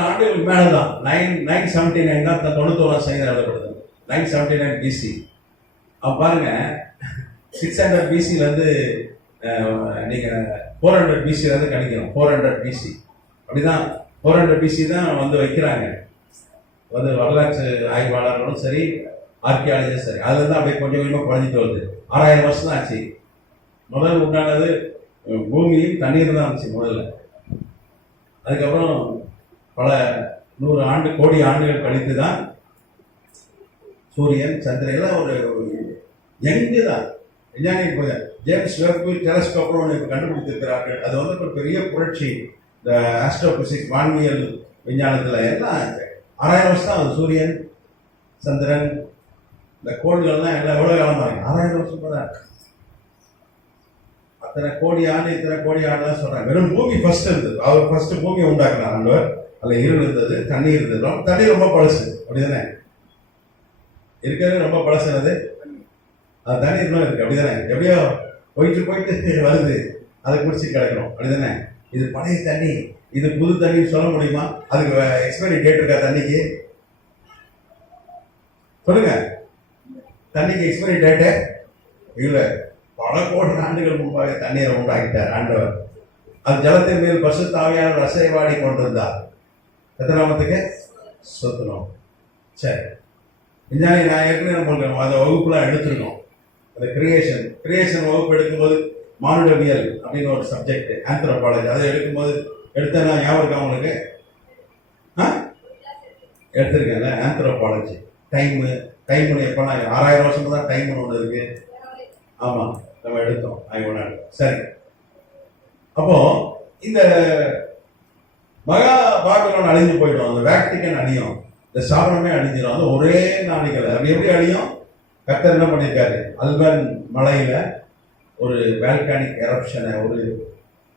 ஆண்டுகளுக்கு மேலதான். 979 தான் 91 சங்கீதம் எழுதப்படுது. 979 BC. அவன் பாருங்க, 600 BCல இருந்து நீங்க 400 BCல இருந்து கணிக்கணும். 400 BC அப்படிதான். 400 BC தான் வந்து வைக்கிறாங்க. வந்து வரலாற்று ஆய்வாளர்களும் சரி, ஆர்கியாலஜியும் சரி, அதுல இருந்து அப்படியே கொஞ்சம் கொஞ்சமா குறைஞ்சிட்டு வருது. 6000 வருஷம் தான் ஆச்சு. முதல் உண்டானது பூமியும் தண்ணீர் தான் இருந்துச்சு முதல்ல. அதுக்கப்புறம் பல 100 கோடி ஆண்டுகள் கழித்து தான் சூரியன், சந்திரன் எல்லாம் ஒரு எங்கு தான் விஞ்ஞானி ஜேம்ஸ் வெப் டெலஸ்கோப் ஒன்று இப்போ கண்டுபிடித்திருக்கிறார்கள். அது வந்து ஒரு பெரிய புரட்சி இந்த ஆஸ்ட்ரோபிசிக்ஸ், வான்வியல் விஞ்ஞானத்தில். எல்லாம் 6000 வருஷம் தான் அது. சூரியன், சந்திரன், இந்த கோள்கள்லாம் எல்லாம் எவ்வளோ காலமாக இருக்கு? 6000 வருஷம் தான். அத்தனை கோடி ஆண்டு, இத்தனை கோடி ஆண்டுலாம் சொல்றாங்க. வெறும் பூமி ஃபர்ஸ்ட் இருந்தது. அவர் ஃபர்ஸ்ட் பூமியை உண்டாக்குனார் ஆண்டவர். அதுல இருள் இருந்தது, தண்ணி இருந்தது. தண்ணி ரொம்ப பழசு, அப்படிதானே? இருக்கிறது ரொம்ப பழசுனது அது தண்ணி இன்னும் இருக்கு, அப்படிதானே? எப்படியோ போயிட்டு வருது, அதை குடிச்சு கிடக்கணும், அப்படிதானே? இது பழைய தண்ணி, இது புது தண்ணின்னு சொல்ல முடியுமா? அதுக்கு எக்ஸ்பைரி டேட் இருக்கா தண்ணிக்கு? சொல்லுங்க, தண்ணிக்கு எக்ஸ்பைரி டேட்டு இல்லை. பல கோடி ஆண்டுகள் முன்பாக தண்ணீரை உண்டாக்கிட்டார் ஆண்டவர். அது ஜலத்தின் மேல் பரிசுத்த ஆவியானவர் அசைவாடி கொண்டிருந்தார். கர்த்தராமத்துக்கு ஸ்தோத்திரம். சரி, விஞ்ஞானி நான் ஏற்கனவே நம்மளுக்கு அந்த வகுப்புலாம் எடுத்துருக்கோம். அந்த கிரியேஷன் வகுப்பு எடுக்கும்போது மானுடவியல் அப்படின்னு ஒரு சப்ஜெக்ட், ஆந்த்ரோபாலஜி, அதை எடுக்கும்போது எடுத்த நான் ஞாபகம் இருக்கா உங்களுக்கு? எடுத்திருக்கேன்ல ஆந்த்ரோபாலஜி. டைம் எப்போனா 6000 வருஷம் தான் டைம்னு ஒன்று இருக்கு. ஆமா, நம்ம எடுத்தோம் ஆய்வு. சரி, அப்போ இந்த மகா பாபிலோன் அழிஞ்சு போயிடும். அந்த வேக்டிகன் அழியும், இந்த ஸ்தாபனமே அழிஞ்சிடும். அது ஒரே நாளைகள். அது எப்படி அழியும்? கர்த்தர் என்ன பண்ணியிருக்காரு? அல்பர்ன் மலையில ஒரு வேல்கானிக் எரப்ஷனை,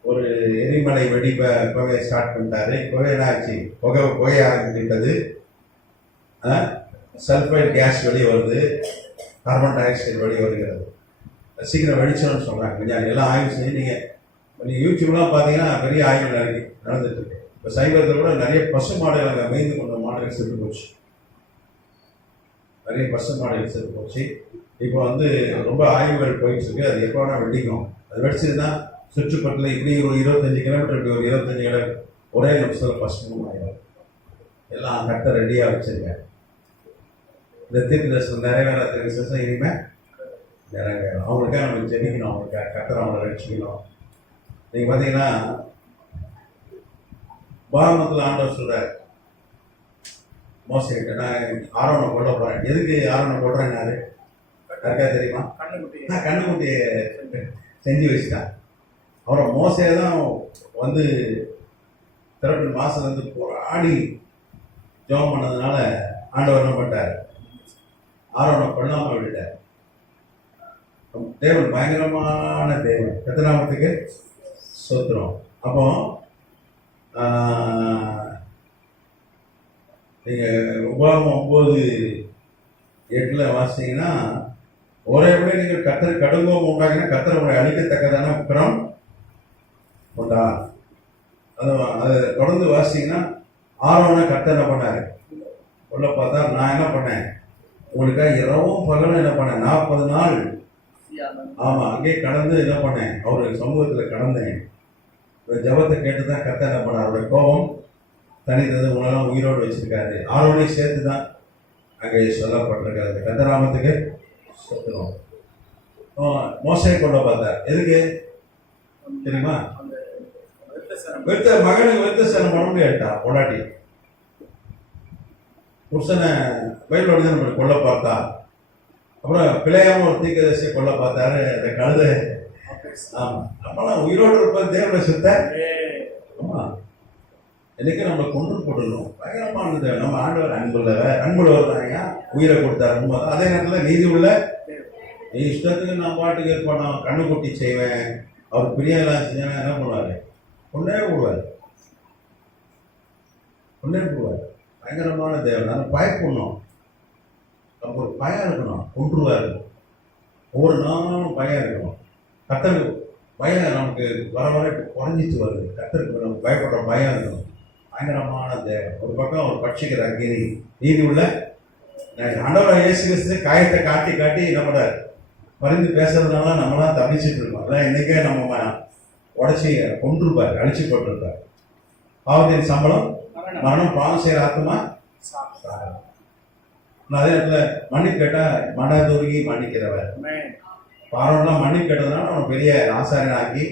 ஒரு எரிமலை புகையை ஸ்டார்ட் பண்ணிட்டாரு. புகை என்ன ஆச்சு? புகை ஆரம்பிக்கிட்டது. சல்ஃபைடு கேஸ் வெளியே வருது, கார்பன் டை ஆக்சைடு வெளியே வருகிறது. சீக்கிரம் வெடிச்சோன்னு சொல்றாங்க விஞ்ஞானி. எல்லாம் ஆய்வு செஞ்சு நீங்கள் யூடியூப்லாம் பார்த்தீங்கன்னா பெரிய ஆய்வு நடந்துட்டு இருக்கு. இப்போ சைபத்தில் கூட நிறைய பசு மாடுகள் அங்கே மேய்ந்து கொண்ட மாடுகள் செத்து போச்சு. நிறைய பசு மாடுகள் செத்து போச்சு. இப்போ வந்து ரொம்ப ஆய்வுகள் போயிட்டு இருக்கு. அது எப்போ வேணா வெடிக்கும். அது வெடிச்சதுன்னா சுற்றுப்பட்டில் இப்படி ஒரு 25 கிலோமீட்டர், இப்படி ஒரு 25 இடம் ஒரே நிமிஷத்தில் பசுமும் ஆயிடும். எல்லாம் கட்ட ரெடியாக வச்சிருக்கேன். இந்த தீர்க்க தரிசனம் நிறைவேற தீர்க்க தரிசனம் இனிமேல் நிறைவேறும். அவங்களுக்காக நம்ம ஜெபிக்கணும், அவங்களுக்காக கர்த்தர் அவங்களை ரட்சிக்கணும். நீங்கள் பார்த்தீங்கன்னா பாரமத்தில் ஆண்டவர் சொல்றார் மோசே கிட்ட, நான் ஆரோனை கொல்ல போறேன். எதுக்கு ஆரோனை கொல்றேன்னாரு யாருக்கா தெரியுமா? கண்ணுக்குட்டியை செஞ்சு வச்சுட்டான். அப்புறம் மோசே தான் வந்து திரட்டு மாசம் வந்து போராடி ஜெபம் பண்ணதுனால ஆண்டவர் என்ன பண்ணிட்டார்? ஆரோனை கொல்லாம விட்டுட்டார். தேவன் பயங்கரமான தேவன். கர்த்தராமத்துக்கு ஸ்தோத்திரம். அப்போ நீங்க உபாகமம் 9:8 வாசிங்கன்னா, ஒரே விட நீங்கள் கர்த்தர் கடுங்கோபம் உண்டாக்கினா கர்த்தர் உங்களை அழிக்கத்தக்கதான உக்கிரம் உண்டா? அதை தொடர்ந்து வாசிங்கன்னா, ஆரோனை கர்த்தர் என்ன பண்ணாரு? உள்ள பார்த்தா நான் என்ன பண்ணேன்? உங்களுக்காக இரவும் பகலும் என்ன பண்ணேன்? 40 நாள் ஆமா அங்கே கடந்து என்ன பண்ணேன்? அவருடைய சமூகத்துல கடந்தேன். ஜபத்தை கேட்டுதான் கர்த்தர் என்ன பண்ண? அவருடைய கோபம் தனித்தது உலகம் உயிரோடு வச்சிருக்காரு. ஆரோனை சேர்த்து தான் அங்கே சொல்லப்பட்டிருக்காரு. கர்த்தராமத்துக்கு சுத்தணும். மோசையை கொண்டு பார்த்தார். எதுக்கு தெரியுமா? மகனுக்கு விருத்தசனம் பண்ண முடியாட்டா பொண்டாட்டி புருஷனை பைபிள் தான் கொல்ல பார்த்தா. அப்புறம் பிழையாம ஒரு தீர்க்கதரிசியை கொல்ல பார்த்தாரு அந்த கழுதை. ஆமா, அப்பெல்லாம் உயிரோடு இருப்ப தேவனை சுத்த. ஆமா, என்னைக்கு நம்ம கொண்டு போடணும். பயங்கரமானது. நம்ம ஆண்டவர் அன்புள்ளவர் தாங்க, உயிரை கொடுத்தாரு. உண்மைதான். அதே நேரத்தில் நீதி உள்ள, நீ இஷ்டத்துக்கு நான் பாட்டுக்கு இருப்பேன், கண்ணு குட்டி செய்வேன், அவர் பிரியெல்லாம் செஞ்சேன்னா என்ன பண்ணுவாரு? கொண்டே போடுவார், கொண்டே போடுவார். பயங்கரமான தேவன். நம்ம பயப்படணும். நம்ம ஒரு பயம் இருக்கணும். கொன்றுவார். ஒவ்வொரு நாளும் பயம் இருக்கணும். கர்த்தருக்கு பயம் நமக்கு வர வர குறைஞ்சிட்டு வருது. கர்த்தருக்கு நம்ம பயப்படுற பயம் இருக்கணும். பயங்கரமான தேவன். ஒரு பக்கம் ஒரு பட்சிக்கிற அக்கினி, நீதி உள்ள. ஆண்டவராகிய இயேசு கிறிஸ்து காயத்தை காட்டி காட்டி என்ன பண்றாரு? பரிந்து பேசுறதுனால நம்மளாம் தப்பிச்சுட்டு இருக்கோம். அதான் இன்னைக்கே நம்ம உடச்சி கொண்டிருப்பார், அழிச்சு போட்டிருப்பார். பாவத்தின் சம்பளம் மரணம், பாவம் செய்யற ஆத்மா சாகம். அதே இடத்துல மன்னிப்பு கேட்டா மனதுருகி மன்னிக்கிறவர். பாவம்லாம் மன்னிப்பு கேட்டதுனால அவன் பெரிய ஆசாரியன் ஆக்கி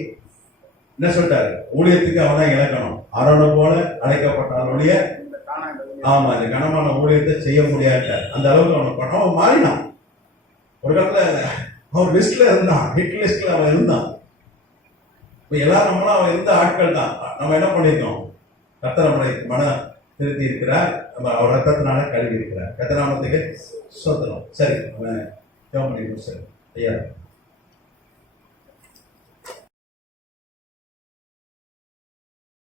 என்ன சொல்லிட்டாரு? ஊழியத்துக்கு அவன் தான் இழக்கணும். ஆரோட போல அழைக்கப்பட்டாலுடைய ஆமா, இந்த கனமான ஊழியத்தை செய்ய முடியாட்டார். அந்த அளவுக்கு அவனை பண்ண அவன் மாறினான். ஒரு காலத்துல அவன் லிஸ்ட்ல இருந்தான், ஹிட் லிஸ்ட்ல அவன் இருந்தான். இப்ப எல்லாரும் நம்மளும் அவன் இருந்த ஆட்கள் தான். நம்ம என்ன பண்ணிருக்கோம்? கர்த்தர் நம்மளை மன திருத்தி இருக்கிறார். நம்ம அவர் ரத்தத்தினால கழுவி இருக்கிறார். கர்த்தர் நாமத்துக்கு ஸ்தோத்திரம். சரி, அவன் ஜெபம் பண்ணி. சரி ஐயா.